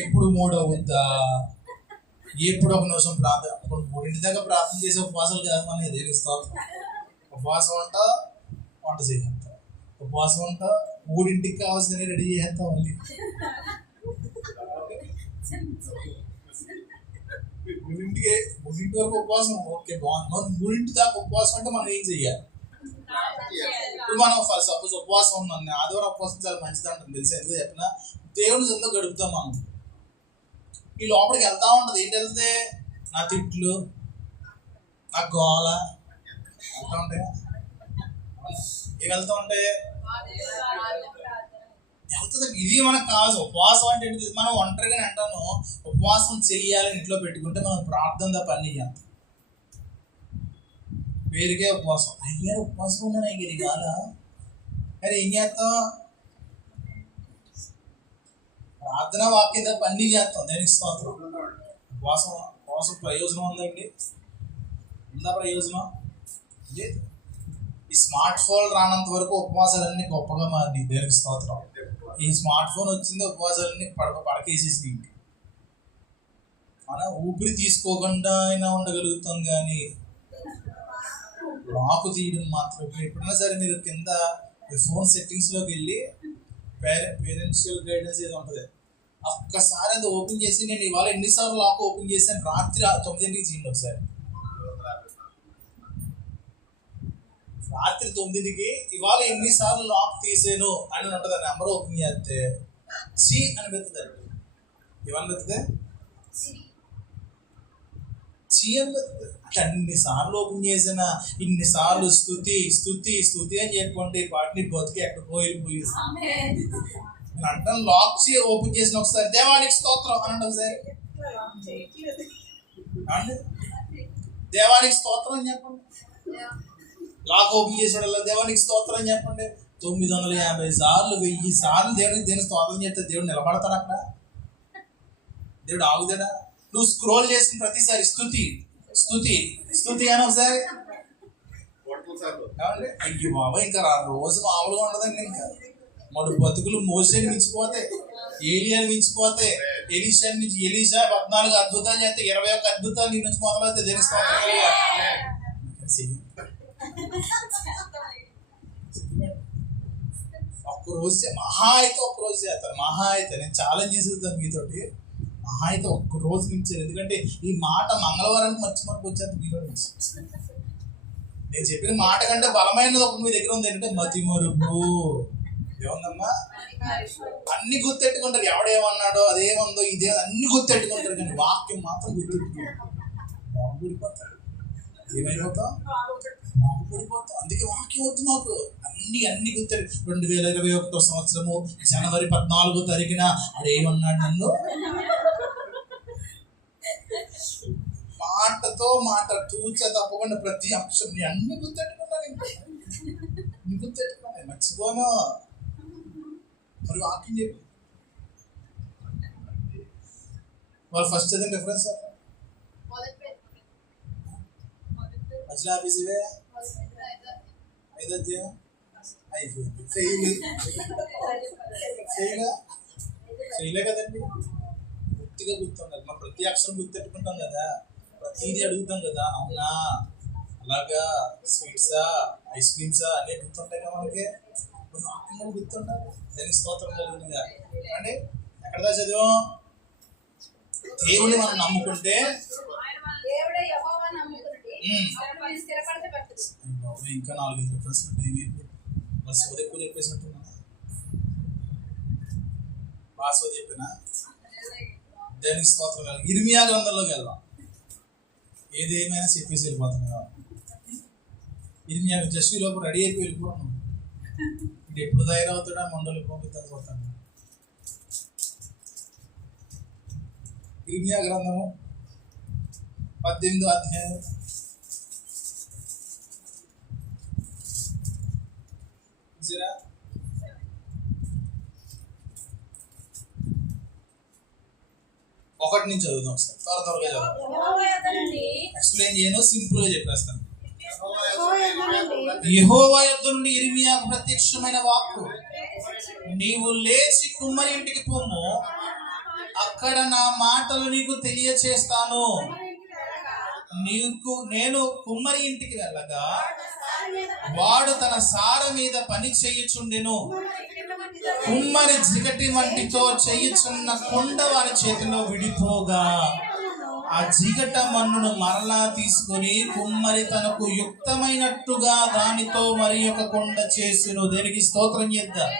ఎప్పుడు 3 అవుద్దా? ఎప్పుడు 1 నిమిషం ప్రార్థన, 3 దాకా ప్రార్థన చేసే ఉపవాసాలు కాదు. మనం ఎదిరిస్తాం. ఉపవాసం ఉంటా, వంట చేసేస్తాం. ఉపవాసం ఉంటా, 3ంటికి కావాల్సిన రెడీ చేసేస్తాం. మళ్ళీ 3 వరకు ఉపవాసం ఓకే బాగుంది. 3 దాకా ఉపవాసం అంటే మనం ఏం చెయ్యాలి? ఇప్పుడు మనం సపోజ్ ఉపవాసం ఉన్నాం, ఆదివారం ఉపవాసం చాలా మంచిది అంటాం. తెలిసి ఎందుకు చెప్పినా, దేవుని సొంతం గడుపుతాం. మనం ఈ లోపలికి వెళ్తా ఉంటుంది. ఏంటి వెళ్తే? నా తిట్లు, నా గోల వెళ్తా ఉంటాయి. ఏం వెళ్తా ఉంటాయి? వెళ్తుంది. ఇది మనకు కాదు. ఉపవాసం అంటే ఏంటిది? మనం ఒంటరిగా అంటాను ఉపవాసం చెయ్యాలని ఇంట్లో పెట్టుకుంటే మనం ప్రార్థన తప్ప అన్ని చేస్తాం. పేరుకే ఉపవాసం. అయ్యారు ఉపవాసం ఉన్నాను అయ్యారు ఇవాళ, మరి ఏం చేస్తాం? ప్రార్థన వాక్యం తప్ప అన్ని చేస్తాం. దానికి స్తోత్రం. ఉపవాసం ఉపవాసం ప్రయోజనం ఉందండి? ఉందా ప్రయోజనం? లేదు. ఈ స్మార్ట్ ఫోన్ రానంత వరకు ఉపవాసాలన్నీ గొప్పగా మారి దేనికి స్తోత్రం. ఈ స్మార్ట్ ఫోన్ వచ్చింది, ఉపవాసాలన్నీ పడకేసేసి మనం ఊపిరి తీసుకోకుండా అయినా ఉండగలుగుతాం, కానీ లాక్ తీయడం మాత్రం. ఎప్పుడైనా సరే మీరు కింద ఫోన్ సెట్టింగ్స్లోకి వెళ్ళి పేరెన్షియల్ గైడెన్స్ ఏదో ఉంటుంది, ఒక్కసారి అది ఓపెన్ చేసి, నేను ఇవాళ ఎన్నిసార్లు లాక్ ఓపెన్ చేశాను, రాత్రి 9కి చేయండి ఒకసారి. రాత్రి 9కి ఇవాళ ఎన్నిసార్లు లాక్ తీసాను అని ఉంటుంది. ఆ నెంబర్ ఓపెన్ చేస్తే సి అని పెడుతుందండి. ఏమని పెడుతుంది? సి అని పెడుతుంది. అట్లా అన్నిసార్లు ఓపెన్ చేసిన ఇన్నిసార్లు స్తుతి స్తుతి స్తుతి అని చెప్పుకుంటే వాటిని బతికి ఎక్కడ పోయి అంటాను. లాక్ ఓపెన్ చేసిన ఒకసారి దేవానికి స్తోత్రం అనండి ఒకసారి. దేవానికి స్తోత్రం అని చెప్పండి. లాక్ ఓపెన్ చేసాడు దేవానికి స్తోత్రం అని చెప్పండి. 950 సార్లు 1000 సార్లు దేవుని స్తోత్రం చేస్తే దేవుడు నిలబడతాడు అక్కడ? దేవుడు ఆగుతాడా? నువ్వు స్క్రోల్ చేసిన ప్రతిసారి స్తుతి స్తుతి స్తుతి అని ఒకసారి. అయ్యి బాబా, ఇంకా రోజు మామూలుగా ఉండదండి. ఇంకా మన బతుకులు మోసేని మించిపోతే, ఏలియాని మించిపోతే, ఎలీషా 14 అద్భుతాలు చేస్తే 21 అద్భుతాలు నీ నుంచి మొదలవుతాయి. దేని స్తోత్రం. ఒక్కరోజు మహా అయితే ఒక్కరోజు చేస్తారు. మహా అయితే నేను ఛాలెంజ్ చేసేది మీతోటి, మహా అయితే ఒక్కరోజు మించారు. ఎందుకంటే ఈ మాట మంగళవారానికి మర్చిపోయి వచ్చేది మీలో నుంచి. నేను చెప్పిన మాట కంటే బలమైనది ఒకటి మీ దగ్గర ఉంది. ఏంటంటే మతి మరుపు. ఏముందమ్మా? అన్ని గుర్తెట్టుకుంటారు. ఎవడేమన్నాడో, అదేముందో, ఇదే అన్ని గుర్తెట్టుకుంటారు, కానీ వాక్యం మాత్రం గుర్తెట్టుకుంటారు. బాగుపడిపోతారు. ఏమైపోతాం? బాగుపడిపోతాం. అందుకే వాక్యం వద్దు మాకు. అన్ని గుర్తెట్టు. 2021 సంవత్సరము జనవరి 14వ తారీఖున అదేమన్నాడు నన్ను? మాటతో మాట తూచ తప్పకుండా ప్రతి అక్షరం అన్ని గుర్తెట్టుకున్నాను. మర్చిపోను. మరి వాక్యం చెప్పి వాళ్ళు ఫస్ట్ చదివిన రిఫరెన్స్ మధ్యలో ఆఫీసువే 5వ అధ్యాయం అయిపోయింది. ఫెయిలే కదండి. పూర్తిగా గుర్తుండాలి. మనం ప్రతి అక్షరం గుర్తెట్టుకుంటాం కదా, ప్రతిదీ అడుగుతాం కదా. అవునా, అలాగా స్వీట్సా, ఐస్ క్రీమ్సా అన్నీ గుర్తుంటాయి కదా మనకి. వాక్యం గుర్తుండాలి. దానికి స్తోత్రం కలుగుతుందా అంటే ఎక్కడ చదివాం? దేవుని మనం నమ్ముకుంటే ఇంకా 4 రిఫరెన్స్ ఉంటాయి. బస్ ఎక్కువ చెప్పేసినట్టున్నా. బాస్ చెప్పినా దానికి స్తోత్రం కాదు. ఇర్మియా గ్రంథంలోకి వెళ్దాం. ఏదేమైనా చెప్పేసి వెళ్ళిపోతాం కదా. ఇర్మియా జస్ట్ లోపు రెడీ అయిపోయి వెళ్ళిపోవడం. ఇది ఎప్పుడు తయారవుతాడా మండలి పోతాను. ఇర్మియా గ్రంథము 18వ అధ్యాయం ఒకటి నుంచి చదువుదాం సార్. త్వరగా చదువుదాం. ఎక్స్ప్లెయిన్ చేయను, సింపుల్ గా చెప్పేస్తాను. యెహోవా యొద్ద నుండి ఇర్మియాకు ప్రత్యక్షమైన వాక్కు, నీవు లేచి కుమ్మరి ఇంటికి పొమ్ము, అక్కడ నా మాటలు నీకు తెలియచేస్తాను. నేను కుమ్మరి ఇంటికి వెళ్ళగా వాడు తన సార మీద పని చేయుచుండెను. కుమ్మరి జిగటి వంటితో చేయుచున్న కుండ వారి చేతిలో విడిపోగా ఆ జిగట మన్నును మరలా తీసుకొని కుమ్మరి తనకు యుక్తమైనట్టుగా దానితో మరి ఒక కుండ చేసును. దేనికి స్తోత్రం చేద్దాం.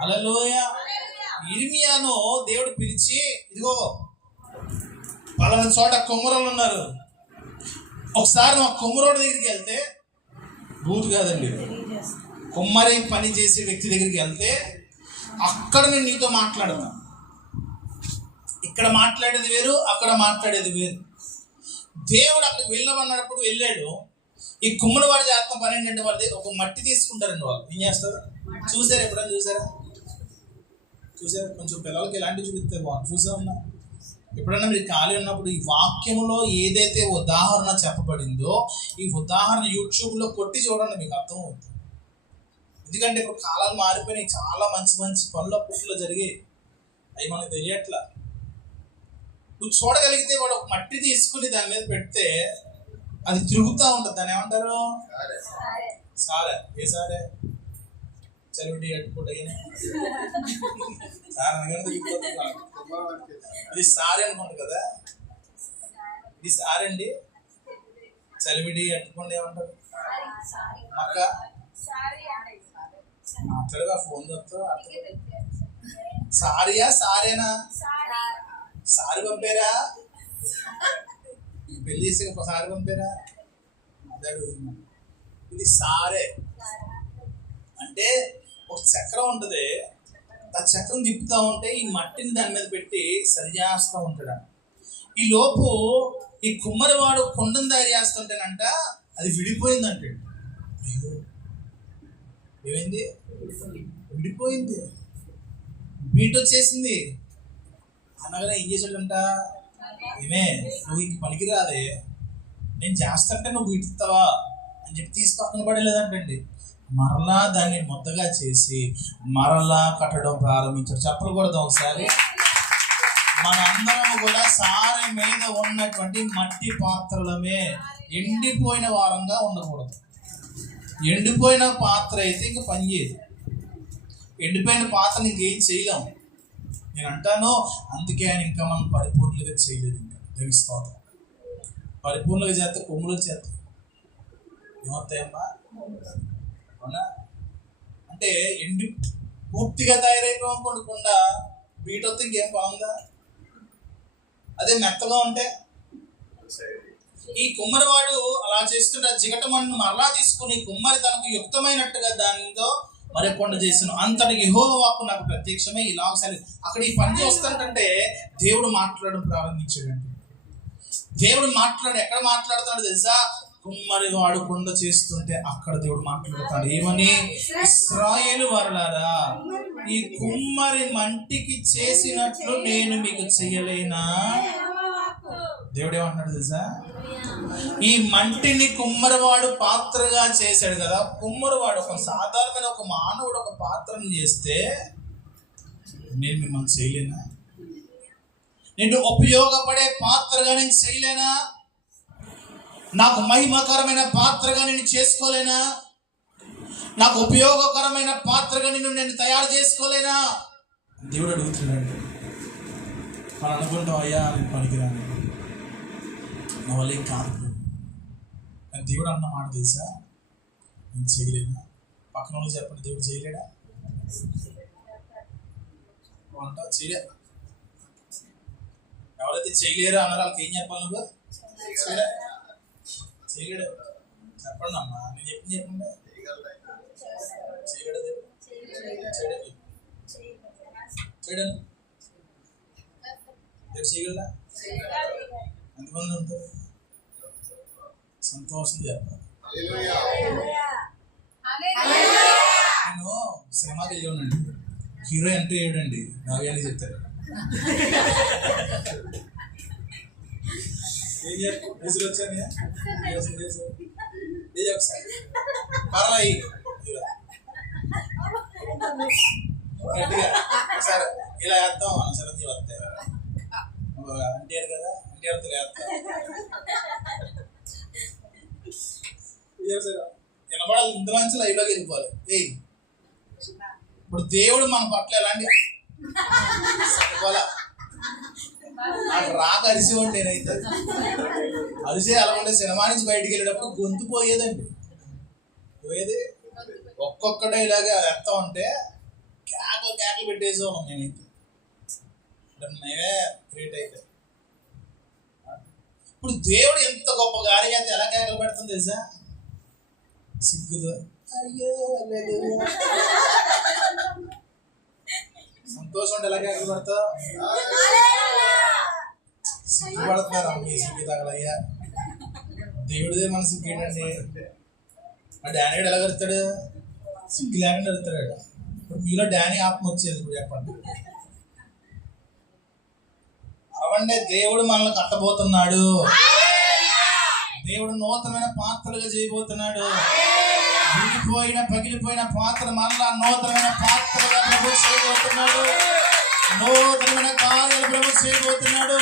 హల్లెలూయా. ఇర్మియాను దేవుడు పిలిచి, ఇదిగో పలానా చోట కుమ్మరోళ్ళు ఉన్నారు, ఒకసారి మా కుమ్మరోడి దగ్గరికి వెళ్తే, బూతు కాదండి, కుమ్మరి పని చేసే వ్యక్తి దగ్గరికి వెళ్తే అక్కడ నేను నీతో మాట్లాడతాను. ఇక్కడ మాట్లాడేది వేరు, అక్కడ మాట్లాడేది వేరు. దేవుడు అక్కడికి వెళ్ళమన్నప్పుడు వెళ్ళాడు. ఈ కుమ్మరి వాడు చేస్తున్న పని ఏంటంటే, వాళ్ళ దగ్గర ఒక మట్టి తీసుకుంటారండి. వాళ్ళు ఏం చేస్తారు చూసారా? ఎప్పుడైనా చూసారా? కొంచెం పిల్లలకి ఎలాంటివి చూపిస్తే బాగుంది. చూసా ఉన్నా ఎప్పుడన్నా మీరు ఖాళీ ఉన్నప్పుడు ఈ వాక్యంలో ఏదైతే ఉదాహరణ చెప్పబడిందో ఈ ఉదాహరణ యూట్యూబ్లో కొట్టి చూడండి, మీకు అర్థమవుతుంది. ఎందుకంటే ఇప్పుడు కాలాలు మారిపోయినాయి. చాలా మంచి మంచి పనులు అప్పట్లో జరిగాయి, అవి మనకు తెలియట్లా. నువ్వు చూడగలిగితే వాడు ఒక మట్టి తీసుకుని దాని మీద పెడితే అది తిరుగుతూ ఉంటుంది. దాన్ని ఏమంటారు? సారే. ఏ సారే? చలివిడి కట్టుకుంటే ఇది సారే అనుకోండి కదా. ఇది సారండి. చలివిడి అట్టుకోండి ఏమంటారు? అక్క మాట్లాడుగా ఫోన్ చేస్తా. సారియా సారేనా? సారి పంపారా? పెళ్లి చేసి ఒకసారి పంపారా? అదే ఇది సారే అంటే ఒక చక్రం ఉంటుంది. ఆ చక్రం తిప్పుతూ ఉంటే ఈ మట్టిని దాని మీద పెట్టి సరి చేస్తూ ఉంటాడు. ఈ లోపు ఈ కుమ్మరివాడు కొండను తయారు చేస్తుంటేనంట అది విడిపోయిందంటే. ఏమైంది? విడిపోయింది, బీట్ వచ్చేసింది. అనగానే ఏం చేశాడంట, ఏమే నువ్వు ఇంక పనికిరాదే, నేను చేస్తాంటే నువ్వు ఇస్తావా అని చెప్పి తీసి పక్కన పడలేదంటండి. మరలా దాన్ని మొత్తగా చేసి మరలా కట్టడం ప్రారంభించారు. చెప్పకూడదు ఒకసారి. మనందరం కూడా సారె మీద ఉన్నటువంటి మట్టి పాత్రలమే. ఎండిపోయిన వారంగా ఉండకూడదు. ఎండిపోయిన పాత్ర అయితే ఇంక పనిచేయదు. ఎండిపోయిన పాత్రని ఇంకేం చేయలేము. నేను అంటాను, అందుకే ఆయన ఇంకా మనం పరిపూర్ణంగా చేయలేదు. ఇంకా తెలుసుకోవాలి. పరిపూర్ణంగా చేస్తే కొమ్ములు చేస్తాం ఏమవుతాయమ్మా? అవునా? అంటే ఎండి పూర్తిగా తయారైపోకుండా బీట్ వస్తే ఇంకేం బాగుందా? అదే మెత్తగా ఉంటే. ఈ కుమ్మరివాడు అలా చేస్తుంటే జిగటమన్ను మరలా తీసుకుని కుమ్మరి తనకు యుక్తమైనట్టుగా దానితో మరొకొండ చేసిన అంతటి యెహోవా వాక్కు నాకు ప్రత్యక్షమై ఇలా ఒకసారి అక్కడ ఈ పని చేస్తుంటే దేవుడు మాట్లాడడం ప్రారంభించాడండి. దేవుడు ఎక్కడ మాట్లాడుతాడు తెలుసా? కుమ్మరి వాడు కొండ చేస్తుంటే అక్కడ దేవుడు మాట్లాడతాడు. ఏమని? ఇశ్రాయేలు వారలారా, ఈ కుమ్మరి మంటికి చేసినట్లు నేను మీకు చెయ్యలేనా? దేవుడు ఏమంటున్నాడు తెలుసా? ఈ మంటిని కుమ్మరివాడు పాత్రగా చేశాడు కదా. కుమ్మరివాడు ఒక సాధారణమైన ఒక మానవుడు ఒక పాత్రను చేస్తే నేను మిమ్మల్ని చేయలేనా? నేను ఉపయోగపడే పాత్రగా నేను చేయలేనా? నాకు మహిమకరమైన పాత్రగా నేను చేసుకోలేనా? నాకు ఉపయోగకరమైన పాత్రగా నేను తయారు చేసుకోలేనా? దేవుడు అడుగుతున్నాడు. మనం అనుకుంటాం, అయ్యా నేను పనికిరాను, నా వల్ల ఏం కాదు. కానీ దేవుడు అన్న మాట తెలుసా? నేను చేయలేనా? పక్కన వాళ్ళు చెప్పండి, దేవుడు చేయలేడా? అంట చేయలే. ఎవరైతే చేయలేరు అన్నారో వాళ్ళకి ఏం చెప్పాలి? నువ్వు చేయలేడు చెప్పండి అమ్మా. నేను చెప్పండి చేయలేడు. చేయడం చేయగలరా? ఎంతమంది ఉంటారు? సంతోషం చెప్పాలి. నేను సినిమాకి వెళ్ళానండి. Hero entry అయ్యాడండి. నావ్యాన్ని చెప్తారు. ఏం చెప్పు వచ్చాను ఒకసారి పర్వాయి గట్టిగా సరే ఇలా వేద్దాం. సరే వస్తాయి ఎన్టీఆర్ కదా, ఎన్టీఆర్తో వేస్తా వినపడాలి. ఇంత మంచి లైవ్లోకి వెళ్ళిపోవాలి. ఇప్పుడు దేవుడు మన పట్ల ఎలాంటి నాకు రాక అరిసేవాడు. నేనైతే అరిసే అలాంటి సినిమా నుంచి బయటికి వెళ్ళేటప్పుడు గొంతు పోయేదండి. పోయేది ఒక్కొక్కటే ఇలాగే వేస్తా ఉంటే కేకలు పెట్టేసేవాళ్ళం. నేనైతే మేమే గ్రేట్ అయితే. ఇప్పుడు దేవుడు ఎంత గొప్ప గారి అయితే ఎలా కేకలు పెడుతుంది తెలుసా? సిగ్గుతో అయ్యో సంతోషం అంటే ఎలాగే పడతా సిగ్గుపడుతున్నారు అమ్మ సిగ్గు తగలయ్యా. దేవుడిదే మన సిగ్గు ఏంటండి? మా డానీ ఎలా కడతాడు? సిగ్గు లేకుండా కడతాడు. ఇప్పుడు మీలో డానీ ఆత్మ వచ్చేది ఇప్పుడు చెప్పండి. అవంటే దేవుడు మనల్ని కట్టబోతున్నాడు. దేవుడు నూతనమైన పాత్రలుగా చేయబోతున్నాడు. పగిలిపోయిన పాత్ర మళ్ళా నూతనమైన పాత్రగా ప్రభు చేయబోతున్నాడు. నూతనమైన కార్యాలు ప్రభు చేయబోతున్నాడు.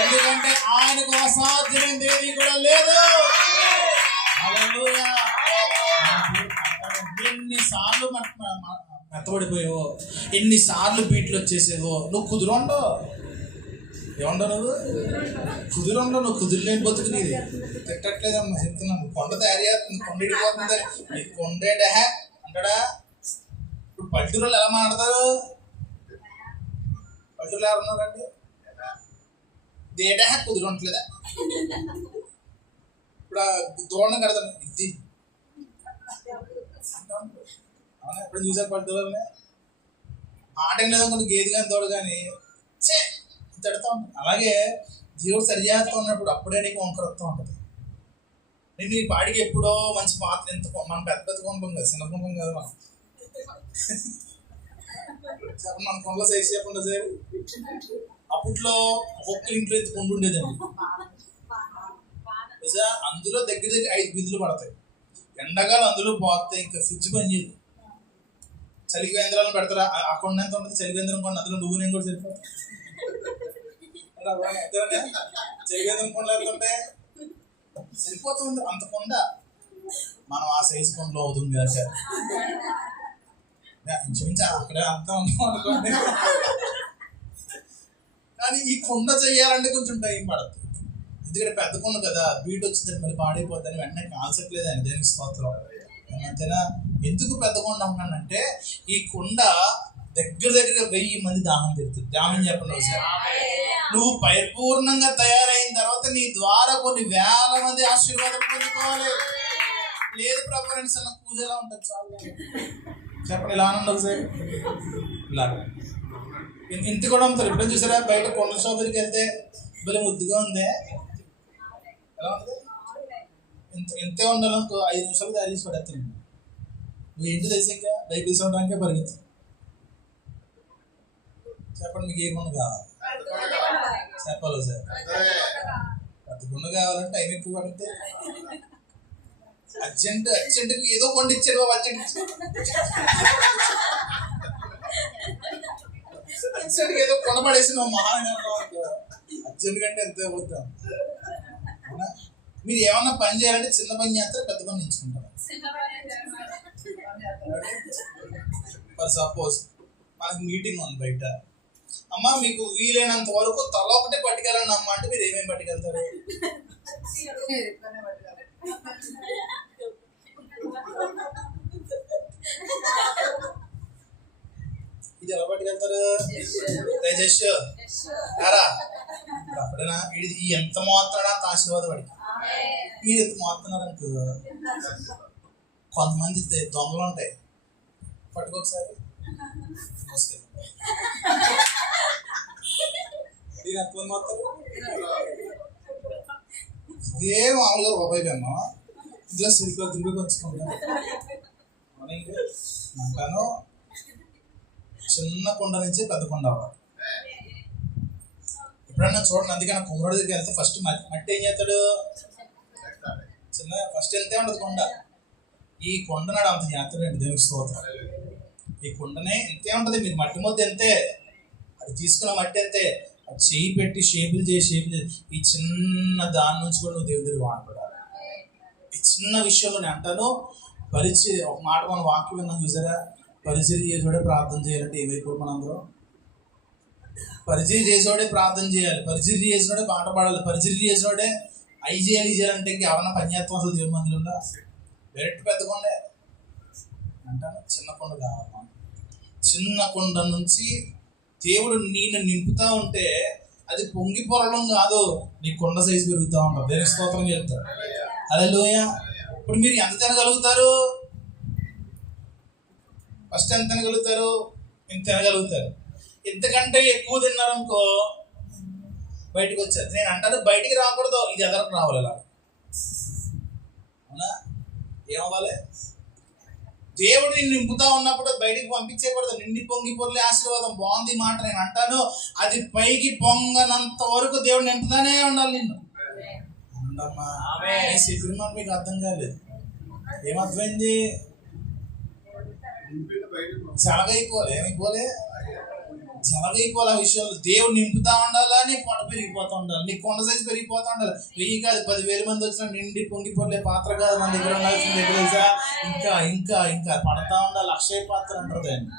ఎందుకంటే ఆయనకు అసాధ్యమైనది ఏది కూడా లేదు. హల్లెలూయా. ఎన్నిసార్లు మెత్తబడిపోయావో, ఎన్నిసార్లు బీట్లు వచ్చేసేవో, నువ్వు కుదురుండో. ఏమండవు? నువ్వు కుదిరిలేని బతుకు నీది. తిట్టట్లేదమ్మా, చెప్తున్నాను. కొండ తయారు చేస్తుంది, కొండ ఇడిపోతుంది. నీకు కొండేడా అంటాడా? ఇప్పుడు పల్లెటూరులో ఎలా మాట్లాడతారు? పల్లెటూరులో ఎవరున్నారండి? దేడా కుదిరి ఉండట్లేదా? ఇప్పుడు దూడను కడతాను ఇది అవునా? ఎప్పుడు చూసారు పల్లెటూరులోనే? ఆట ఏం లేదనుకుంటే గేది కానీ దూడ కానీ తిడతా ఉంటుంది. అలాగే దేవుడు సరిచేస్తూ ఉన్నప్పుడు అప్పుడే నీకు వంకర వస్తూ ఉంటుంది. నేను ఈ పాడికి ఎప్పుడో మంచి పాత్ర ఎంత మనం పెద్ద కొంటాం కదా, చిన్న కొంటాం కదా. మనం చెప్పండి, మన కొండలో సైజ్ చెప్పండి సార్. అప్పట్లో ఒక్కొక్క ఇంట్లో ఎత్తు కొండ ఉండేదండి. అందులో దగ్గర 5 బిందులు పడతాయి. ఎండగాలు అందులో పోతాయి. ఇంకా ఫ్రిడ్జ్ పని చేయదు. చలి కేంద్రాలను పెడతారా? ఆ కొండ ఎంత ఉంటుంది? చలి కేంద్రం కొండ, అందులో నువ్వు నేను కూడా సరిపోతాయి. చలికేంద్రం కొండ వెళ్తుంటే సరిపోతుంది అంత కొండ. మనం ఆ సైజు కొండలో అవుతుంది కదా సార్. ఇంచుమించు అక్కడే అంతా ఉన్నాం అనుకోండి. కానీ ఈ కొండ చెయ్యాలంటే కొంచెం టైం పడుతుంది. ఎందుకంటే పెద్ద కొండ కదా, బీట్ వచ్చిందని మళ్ళీ పాడైపోద్దని వెంటనే కాన్సెప్ట్ లేదని దేనికి స్తోత్రం. అంతేనా? ఎందుకు పెద్ద కొండ అంటానంటే ఈ కొండ దగ్గర 1000 మంది దాహం తీరుతుంది. దాహం చెప్పండి ఒకసారి. నువ్వు పరిపూర్ణంగా తయారైన తర్వాత నీ ద్వారా కొన్ని వేల మంది ఆశీర్వాదం పొందుకోవాలి. లేదు ప్రభు అన్న పూజలా ఉంటుంది చాలు. చెప్పండి, ఇలా అనండి ఒకసారి. ఇలా ఇంత కూడా ఉంటారు. ఎప్పుడైనా చూసారా? బయట కొండ షాప్ దగ్గరికి వెళ్తే భలే ముద్దుగా ఉందే, ఎలా ఉంది? ఎంతే ఉండాలనుకో 5 నిమిషాలు తయారు చేసి పడేస్తాను. నువ్వు ఏంటి తెలిసి ఇంకా బైబిల్స్ అవడానికే పరిగెత్తాను. చెప్పండి, మీకు ఏ కొండ కావాలి? చెప్పాలి సార్. పెద్ద కొండ కావాలంటే టైం ఎక్కువ పడితే అర్జెంట్ ఏదో కొండ ఇచ్చాడు బాబు. అర్జెంట్ ఏదో కొండ పడేసి అర్జెంట్ కంటే ఎంత అవుతాం. మీరు ఏమన్నా పని చేయాలంటే చిన్న పని చేస్తారు, పెద్ద పని ఎంచుకుంటారు. ఫర్ సపోజ్ మనకి మీటింగ్ ఉంది బయట. అమ్మ మీకు వీలైనంత వరకు తల ఒకటే పట్టుకెళ్ళండి అమ్మ అంటే మీరు ఏమేమి పట్టుకెళ్తారు? ఇది ఎలా పట్టుకెళ్తారు? అప్పుడేనా ఈ ఎంత మోస్తున్నాడా అంత ఆశీర్వాదం పడి. మీరు ఎంత మోస్తున్నారు అనుకో, కొంతమంది దొంగలు ఉంటాయి, పట్టుకోకసారి ఇదే మామూలుగా రూపాయికన్నా ఇందులో సిరికో తిరిగి పంచుకుంటాను. అంటాను చిన్న కొండ నుంచి పెద్ద కొండ అవ్వాలి. ఎప్పుడన్నా చూడండి, అందుకని కుమ్మడి దగ్గరికి వెళ్తే ఫస్ట్ మట్టి ఏం చేస్తాడు? ఫస్ట్ వెళ్తే ఉండదు కొండ. ఈ కొండ నాడు అంత చేస్తాడండి దేవుని స్తోత్రం. ఈ కొండనే ఇంతే ఉంటుంది. మీరు మట్టి ముద్ద ఎంతే, అది తీసుకున్న మట్టి ఎంతే, అది చేయి పెట్టి షేపులు చేసి ఈ చిన్న దాని నుంచి కూడా నువ్వు దేవుడి దగ్గర వాడపడాలి. ఈ చిన్న విషయంలో నేను అంటాను, పరిచయం ఒక మాట మనం వాక్యం విన్నాం చూసారా? పరిచయం చేసేవాడే ప్రార్థన చేయాలంటే ఏమైపోయి మనందరం పరిచయం చేసేవాడే ప్రార్థన చేయాలి, పరిచయం చేసేవాడే పాట పాడాలి, పరిచయం చేసేవాడే అయి చేయాలంటే ఇంకెవరన్నా పనిచేస్తాం అసలు దేవుని మందిలో ఉందా? డైరెక్ట్ పెద్ద కొండే అంటాను. చిన్న కొండ కావాలమ్మా. చిన్న కొండ నుంచి దేవుడు నేను నింపుతా ఉంటే అది పొంగి పొరడం కాదు, నీ కొండ సైజు పెరుగుతూ ఉంటావు. దేనికి స్తోత్రం చేస్తారు. హల్లెలూయా. ఇప్పుడు మీరు ఎంత తినగలుగుతారు? ఫస్ట్ ఎంత తినగలుగుతారు? ఇంత తినగలుగుతారు. ఇంతకంటే ఎక్కువ తిన్నారనుకో బయటకు వచ్చారు. నేను అంటాను బయటికి రాకూడదు, ఇది ఎదరకు రావాలి. ఇలా అవునా? ఏమవ్వాలి? దేవుడిని నింపుతా ఉన్నప్పుడు బయటికి పంపించేయకూడదు. నిండి పొంగి పొర్లే ఆశీర్వాదం బాగుంది మాట. నేను అంటాను అది పైకి పొంగనంత వరకు దేవుడు నింపుతానే ఉండాలి నిన్ను. ఉండమ్మా చెప్పిన మీకు అర్థం కాలేదు. ఏమర్థమైంది? జలగైపోలే, ఏమైపోలే, జలగైపోలే. ఆ విషయంలో దేవుడు నింపుతా ఉండాలా, నీ పొట్ట పెరిగిపోతూ ఉండాలి, నీ కొండ సైజు పెరిగిపోతూ ఉండాలి. 1000 కాదు 10,000 మంది వచ్చినా నిండి పొంగి పొర్లే పాత్ర కాదు మన దగ్గర ఉండాల్సిన దగ్గర. ఇంకా ఇంకా ఇంకా పడతా ఉండాలి. అక్షయ పాత్ర అంటారు దాన్ని.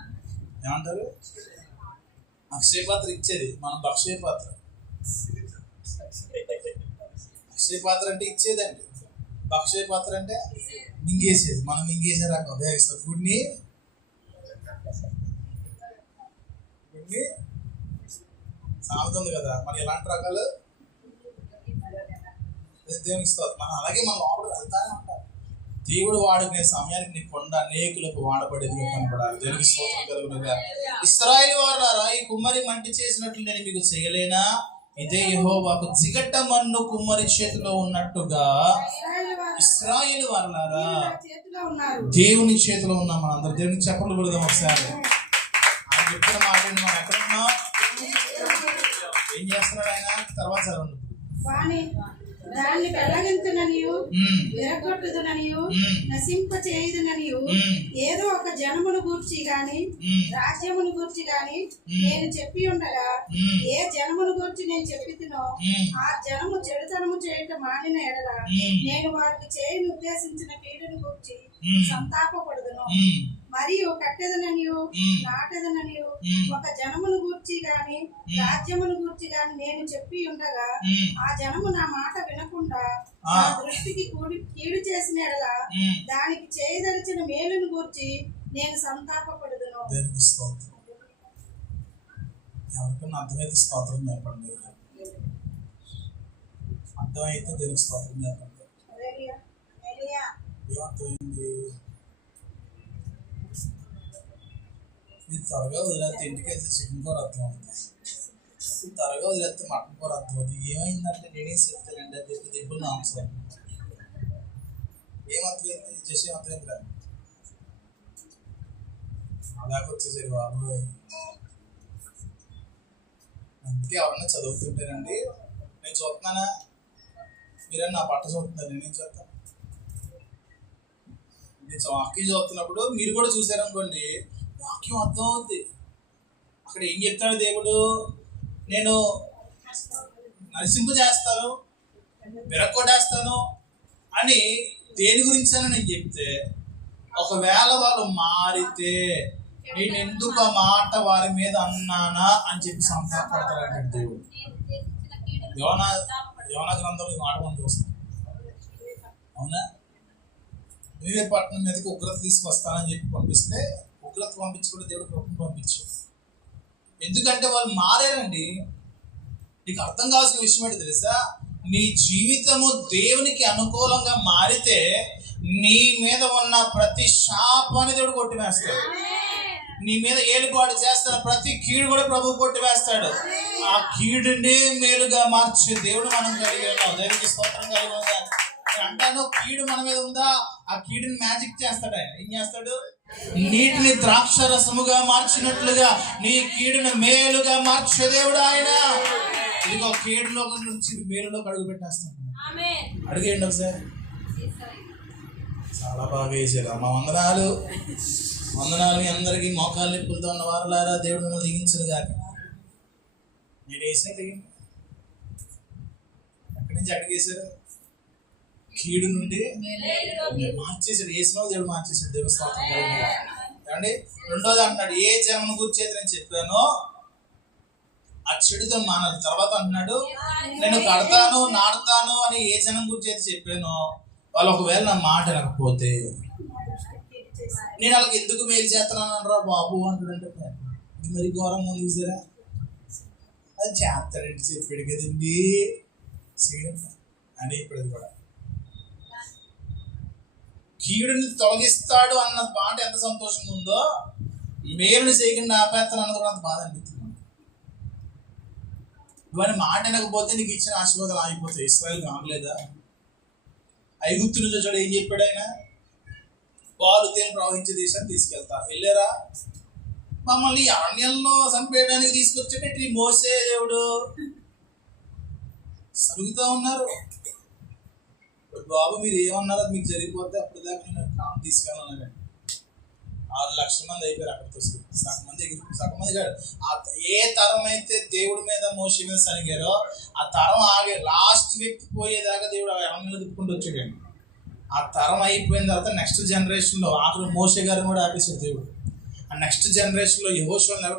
ఏమంటారు? అక్షయ పాత్ర ఇచ్చేది, మనం అక్షయ పాత్ర. అక్షయ పాత్ర అంటే ఇచ్చేదండి, అక్షయ పాత్ర అంటే మింగేసేది. మనం మింగేసే రకం ఉపయోగిస్తాం. ఫుడ్ని సాగుతుంది కదా. మరి ఎలాంటి రకాలు దేవునికి ఇస్తారు. మనం అలాగే మన లోపల వెళ్తానే ఉంటాం. దేవుడు వాడుకునే సమయానికి నీ కొండ అనేకులకు వాడబడేది కనపడాలి. దేవునికి స్తోత్రం కలుగునుగా. ఇశ్రాయేలు వారులారా, ఈ కుమ్మరి మంటి చేసినట్లు నేను మీకు చేయలేనా? ఇదే యెహోవాకు జిగట మన్ను కుమ్మరి చేతిలో ఉన్నట్టుగా ఇశ్రాయేలు వారులారా దేవుని చేతిలో ఉన్నాం. మనం అందరూ దేవునికి చెప్పలు పెడదాం ఒకసారి. ఆయన చెప్పిన మాట మనం ఎక్కడున్నాం, ఏం చేస్తున్నాడు ఆయన? తర్వాత చదవండి. దాన్ని పెళ్ళగించుననియు విరగొట్టుదుననియు నశింప చేయుదుననియు ఏదో ఒక జనమును గూర్చి గాని రాజ్యమును గూర్చి గాని నేను చెప్పి ఉండగా, ఏ జనమును గూర్చి నేను చెప్పితునో ఆ జనము చెడుతనము చేయటం మానిన ఎడల నేను వారికి చేయను ఉద్దేశించిన కీడును గూర్చి సంతాపపడుదును. మరియు కట్టెదననియు నాటెదననియు ఒక జనమును గూర్చి గాని రాజ్యమును గూర్చి గాని నేను చెప్పి ఉండగా, ఆ జనము నా మాట వినకుండా నా దృష్టికి కీడు చేసిన ఎడల దానికి చేయదలిచిన మేలును గూర్చి నేను సంతాపపడుదును. ఎవరికన్నా అర్థమైతే స్తోత్రం చెప్పండి. అర్థమైతే దేవునికి స్తోత్రం చెప్పండి. ఏమర్థమైంది? మీరు త్వరగా వదిలేస్తే ఇంటికి అయితే చికెన్ కూర అర్థం అవుతుంది, త్వరగా వదిలేస్తే మటన్ కూర అర్థం అవుతుంది. ఏమైందంటే నేనే చెప్తానండి, అది దిబ్బులు నా అంశం. ఏమర్థమైంది? చేసే అర్థమైంది రా అలాగ వచ్చేసరి బాబు. అందుకే ఎవరన్నా చదువుతుంటేనండి, నేను చూస్తున్నానా, మీరన్నా నా పట్ట చూస్తున్నారు, నేనేం చూస్తాను. నేను వాక్యం చదువుతున్నప్పుడు మీరు కూడా చూసారనుకోండి, వాక్యం అర్థం అవుతుంది. అక్కడ ఏం చెప్తాడు దేవుడు? నేను నరసింపు చేస్తాను, విరక్కొట్టేస్తాను అని దేని గురించి అని నేను చెప్తే, ఒకవేళ వాళ్ళు మారితే నేను ఎందుకు ఆ మాట వారి మీద అన్నానా అని చెప్పి సంతాపడతాడు దేవుడు. యోనా గ్రంథంలో ఈ మాట మనం చూస్తాం. అవునా? నీవే పట్టణం మీదకి ఉగ్రత తీసుకొస్తానని చెప్పి పంపిస్తే, ఉగ్రత పంపించుకుంటే దేవుడు ప్రభుత్వం పంపించు. ఎందుకంటే వాళ్ళు మారారండి. నీకు అర్థం కావాల్సిన విషయం ఏంటి తెలుసా? నీ జీవితము దేవునికి అనుకూలంగా మారితే నీ మీద ఉన్న ప్రతి శాపాన్ని దేవుడు కొట్టివేస్తాడు. నీ మీద ఏలుబాటు చేస్తున్న ప్రతి కీడు కూడా ప్రభువు కొట్టివేస్తాడు. ఆ కీడుని మేలుగా మార్చే దేవుడు మనం కలిగి ఉన్నాం. దేవునికి స్తోత్రం కలిగి ఉందా? అంటాను, కీడు మన మీద ఉందా, ఆ కీడుని మ్యాజిక్ చేస్తాడు ఆయన. ఏం చేస్తాడు? నీటిని ద్రాక్ష రసముగా మార్చినట్లుగా నీ కీడును మేలుగా మార్చే దేవుడు ఆయన. ఇదిగో కీడులో నుంచి మేలులో అడుగు పెట్టేస్తాను. అడిగేయండి ఒకసారి. చాలా బాగా వేసారు అమ్మ. వందనాలు వందనాలు. మీ అందరికీ మోకాలు నిప్పులతో ఉన్న వారులారా, దేవుడు మిమ్మల్ని దిగించును గాక. నేను వేసిన దిగింది ఎక్కడి నుంచి అడిగేశారు? కీడు నుండి మార్చేసాడు. వేసిన దేవుడు మార్చేసాడు. దేవస్థానం ఏమండి? రెండోది అంటున్నాడు, ఏ జనమును గురించి అయితే నేను చెప్పానో ఆ చెడుతో మానాలి. తర్వాత అంటున్నాడు, నేను కడతాను నాటుతాను అని ఏ జనం గురించి అయితే చెప్పానో వాళ్ళు ఒకవేళ నా మాట వినకపోతే నేను వాళ్ళకి ఎందుకు మేలు చేస్తున్నాను అనరా బాబు అంటాడంటే, ఇది మరి ఘోరంగా ఉంది చూసారా? అది చేస్తాడండి, చెప్పాడు కదండి అని. ఇప్పుడు కూడా కీడుని తొలగిస్తాడు అన్న మాట ఎంత సంతోషంగా ఉందో, మేలుని చేయకుండా ఆపేస్తాను అన్నది కూడా అంత బాధ అనిపిస్తుంది. ఇవన్నీ మాట వినకపోతే నీకు ఇచ్చిన ఆశీర్వాదాలు ఆగిపోతాయి. ఇశ్రాయేల్ కాగలేదా? ఐగుప్తు నుంచి చూడ ఏం చెప్పాడు ఆయన? పాలు తేనె ప్రవహించే దేశాన్ని తీసుకెళ్తా. వెళ్ళారా? మమ్మల్ని అరణ్యంలో చంపేయడానికి తీసుకొచ్చేటట్టు ఈ మోసే దేవుడు సరుగుతూ ఉన్నారు. బాబు మీరు ఏమన్నారో అది మీకు జరిగిపోతే అప్పుడు దాకా నేను కామ్ తీసుకెళ్ళాను. 6 లక్షల మంది అయిపోయారు అక్కడితో. సగం మంది కాదు. ఏ తరం అయితే దేవుడి మీద మోసే మీద సరిగారో ఆ తరం ఆగే లాస్ట్ వ్యక్తి పోయేదాకా దేవుడు అరణ్యంలో తిప్పుకుంటూ వచ్చాడండి. ఆ తరం అయిపోయిన తర్వాత నెక్స్ట్ జనరేషన్లో ఆఖరు మోసే గారిని కూడా ఆపేశాడు దేవుడు. ఆ నెక్స్ట్ జనరేషన్లో యెహోషువని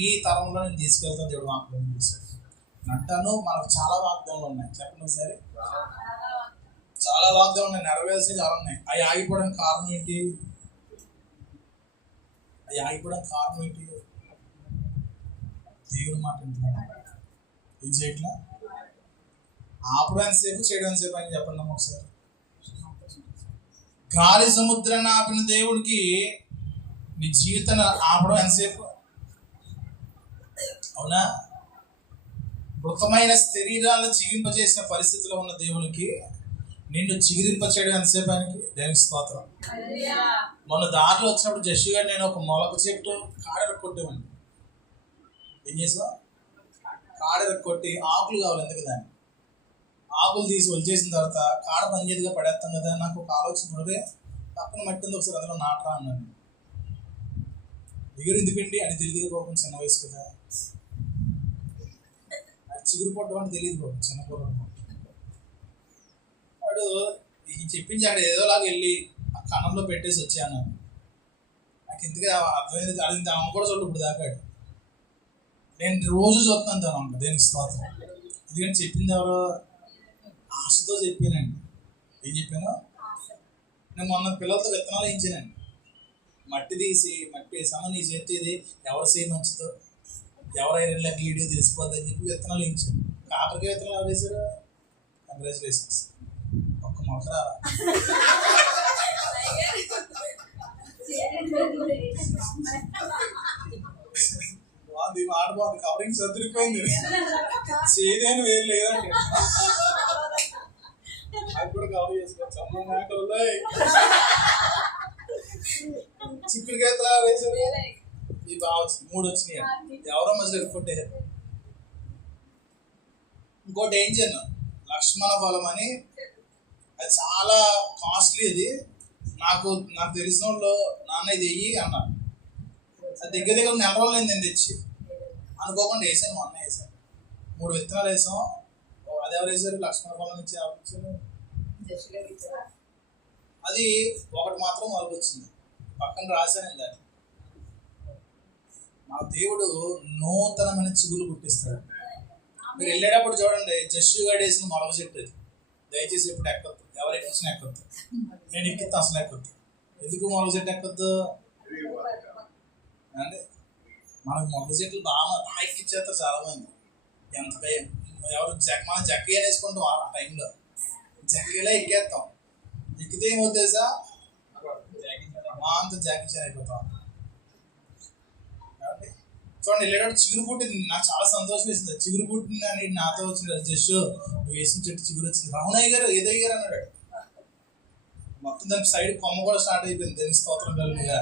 నీ తరంలో నేను తీసుకెళ్తాను దేవుడు వాగ్దానం చేశాడు. అంటాను మనకు చాలా వాగ్దానాలు ఉన్నాయి. చెప్పండి ఒకసారి. చాలా వాగ్దానాలు ఉన్నాయి, నెరవేర్చి చాలా ఉన్నాయి. అవి ఆగిపోవడానికి కారణం ఏంటి? దేవుని మాట వింటున్నాడు. ఏం చేయట్లా? ఆపడానికి సేపు చేయడానికి సేపు అని చెప్పండి ఒకసారి. గాలి సముద్రాన్ని ఆపిన దేవుడికి నీ జీవితాన్ని ఆపడం ఎంతసేపు? అవునా? మృతమైన శరీరాలను చిగింపజేసిన పరిస్థితిలో ఉన్న దేవునికి నిన్ను చిగురింప చేయడం ఎంతసేపు ఆయనకి? దేవునికి స్తోత్రం. మొన్న దారిలో వచ్చినప్పుడు జస్సు గారు నేను ఒక మొలక చెట్టు కాడెర కొట్టేవాడిని. ఏం చేసావు? కాడెర కొట్టి ఆకులు కావాలి ఎందుకు దాన్ని. ఆకులు తీసి వచ్చేసిన తర్వాత కాడ పనిచేదిగా పడేస్తాం కదా. నాకు ఒక ఆలోచన ఉండే పక్కన మట్టి ఉంది, ఒకసారి అందులో నాటరా అన్నాను. ఎగురు ఎందుకండి అని తెలియదు పోకుండా చిన్న వయసు కదా. అది చిగురు పొట్టం అంటే తెలియదు పోకుండా చిన్న పొరపాటు. వాడు ఇది చెప్పించి అక్కడ ఏదోలాగా వెళ్ళి ఆ కణంలో పెట్టేసి వచ్చాను. నాకు ఎందుకు అర్థమైంది. అడిగింది అమ్మ కూడా చూడు ఇప్పుడు దాకాడు. నేను రోజు చూస్తున్నాను తను అమ్మ. దేనికి స్తోత్రం. ఎందుకంటే చెప్పింది ఎవరో ఆశతో చెప్పానండి. ఏం చెప్పాను? నేను మొన్న పిల్లలతో విత్తనాలు వేయించానండి. మట్టి తీసి మట్టి వేసామో నీ చేతి ఇది ఎవరు చేయి మంచిదో ఎవరు ఐరన్లకు వీడియో తెలిసిపోద్ది అని చెప్పి విత్తనాలు వేయించాను. కాకరకాయ విత్తనాలు ఎవరు వేసారు? కంగ్రాచులేషన్స్. ఒక్క మొక్క రాలా. బాగుంది మాట, బాగుంది. కవరింగ్ సర్దిరిపోయింది. చేయదేని వేరు లేదండి. అది కూడా కవర్ చేసుకోవచ్చు. అమ్మ మేకలు చిక్కుడుకాయ వేసారు. ఈ బాగా 3 వచ్చినాయి. ఎవరో మధ్యలో కొట్టేశారు. ఇంకోటి ఏం చేయను, లక్ష్మణ ఫలం అని, అది చాలా కాస్ట్లీ. అది నాకు తెలిసిన వాళ్ళు నాన్న ఇది వెయ్యి అన్నారు. అది దగ్గర 4 రోజులు అయింది నేను తెచ్చి. అనుకోకుండా వేసాను. మొన్న వేసాను. 3 విత్తనాలు వేసాం. అది ఎవరు వేసారు? లక్ష్మణ ఫలం ఇచ్చి అది ఒకటి మాత్రం మొదలు వచ్చింది. పక్కన రాశాను దాన్ని. మా దేవుడు నూతనమైన చిగులు పుట్టిస్తాడు. మీరు వెళ్ళేటప్పుడు చూడండి, జస్సు గారు వేసిన మొలక చెట్టు అది. దయచేసి ఇప్పుడు ఎక్కొద్దు. ఎవరు ఎక్కించిన ఎక్కొద్దు. నేను ఎక్కితే అసలు ఎక్కొద్దు. ఎందుకు మొలక చెట్టు ఎక్కొద్దు అంటే మనకు మొలక చెట్లు బాగా ఎక్కిచ్చేస్తారు చాలా మంది. ఎంత ఎవరు మనం జక్కయ్య వేసుకుంటాం ఆ టైంలో. జక్కయ్యలో ఎక్కేస్తాం. ఎక్కితే ఏమవుతుంది తెలుసా? మా అంత జాకించాను అయిపోతాం. చూడండి వెళ్ళేటప్పుడు చిగురు పుట్టింది. నాకు చాలా సంతోషం వేసింది. చిగురు పుట్టింది అని నాతో వచ్చిన జస్ట్ నువ్వు వేసిన చెట్టు చిగురు వచ్చింది. రావణయ్య గారు ఏదయ్య గారు అన్నాడు. మొత్తం దానికి సైడ్ కొమ్మ కూడా స్టార్ట్ అయిపోయింది. దేని స్తోత్రం కలుగుగా.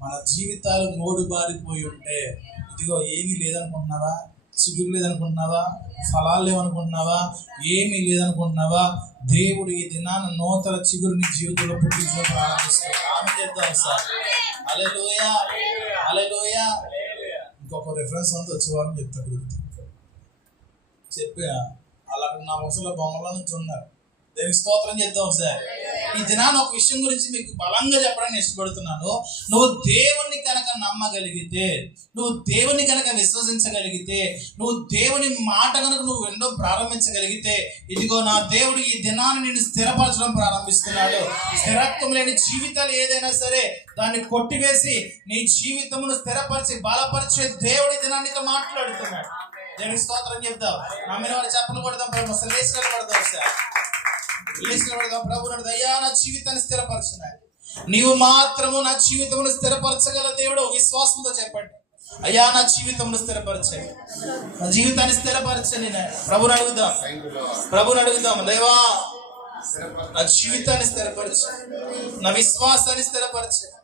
మన జీవితాలు మోడు బారిపోయి ఉంటే ఇదిగో ఏమీ లేదనుకుంటున్నావా? చిగురు లేదనుకుంటున్నావా? ఫలాలు లేవనుకుంటున్నావా? ఏమీ లేదనుకుంటున్నావా? దేవుడు ఈ దినాన నూతన చిగురు నీ జీవితంలో పుట్టించడం ప్రారంభిస్తాడు. ఆమె చేద్దాం సార్. హల్లెలూయా, హల్లెలూయా. ఇంకొక రెఫరెన్స్ అంతా వచ్చేవారు చెప్తాడు. చెప్పా అలా నా వంశంలో బొమ్మల నుంచి ఉన్నారు. దేనికి స్తోత్రం చేద్దాం సార్. ఈ దినాన్ని ఒక విషయం గురించి మీకు బలంగా చెప్పడానికి ఇష్టపడుతున్నాను. నువ్వు దేవుణ్ణి కనుక నమ్మగలిగితే, నువ్వు దేవుని కనుక విశ్వసించగలిగితే, నువ్వు దేవుని మాట కనుక నువ్వు వినడం ప్రారంభించగలిగితే, ఇదిగో నా దేవుడు ఈ దినాన్ని నిన్ను స్థిరపరచడం ప్రారంభిస్తున్నాడు. స్థిరత్వం లేని జీవితాలు ఏదైనా సరే దాన్ని కొట్టివేసి నీ జీవితమును స్థిరపరిచి బలపరిచే దేవుడి దినానికి మాట్లాడుతున్నాడు. దేవుని స్తోత్రం చెప్తావు. నమ్మిన వారు చెప్పలు కొడదాం, లేచిన పడదాం సార్. ప్రభు దయ్యా నా జీవితాన్ని స్థిరపరచున్నాడు. నీవు మాత్రము నా జీవితమును స్థిరపరచగల దేవుడు. విశ్వాసంతో చెప్పండి. అయ్యా నా జీవితంలో స్థిరపరచండి, నా జీవితాన్ని స్థిరపరచండి. ప్రభుని అడుగుదాం, ప్రభుని అడుగుదాం. దేవా నా జీవితాన్ని స్థిరపరచండి, నా విశ్వాసాన్ని స్థిరపరచండి.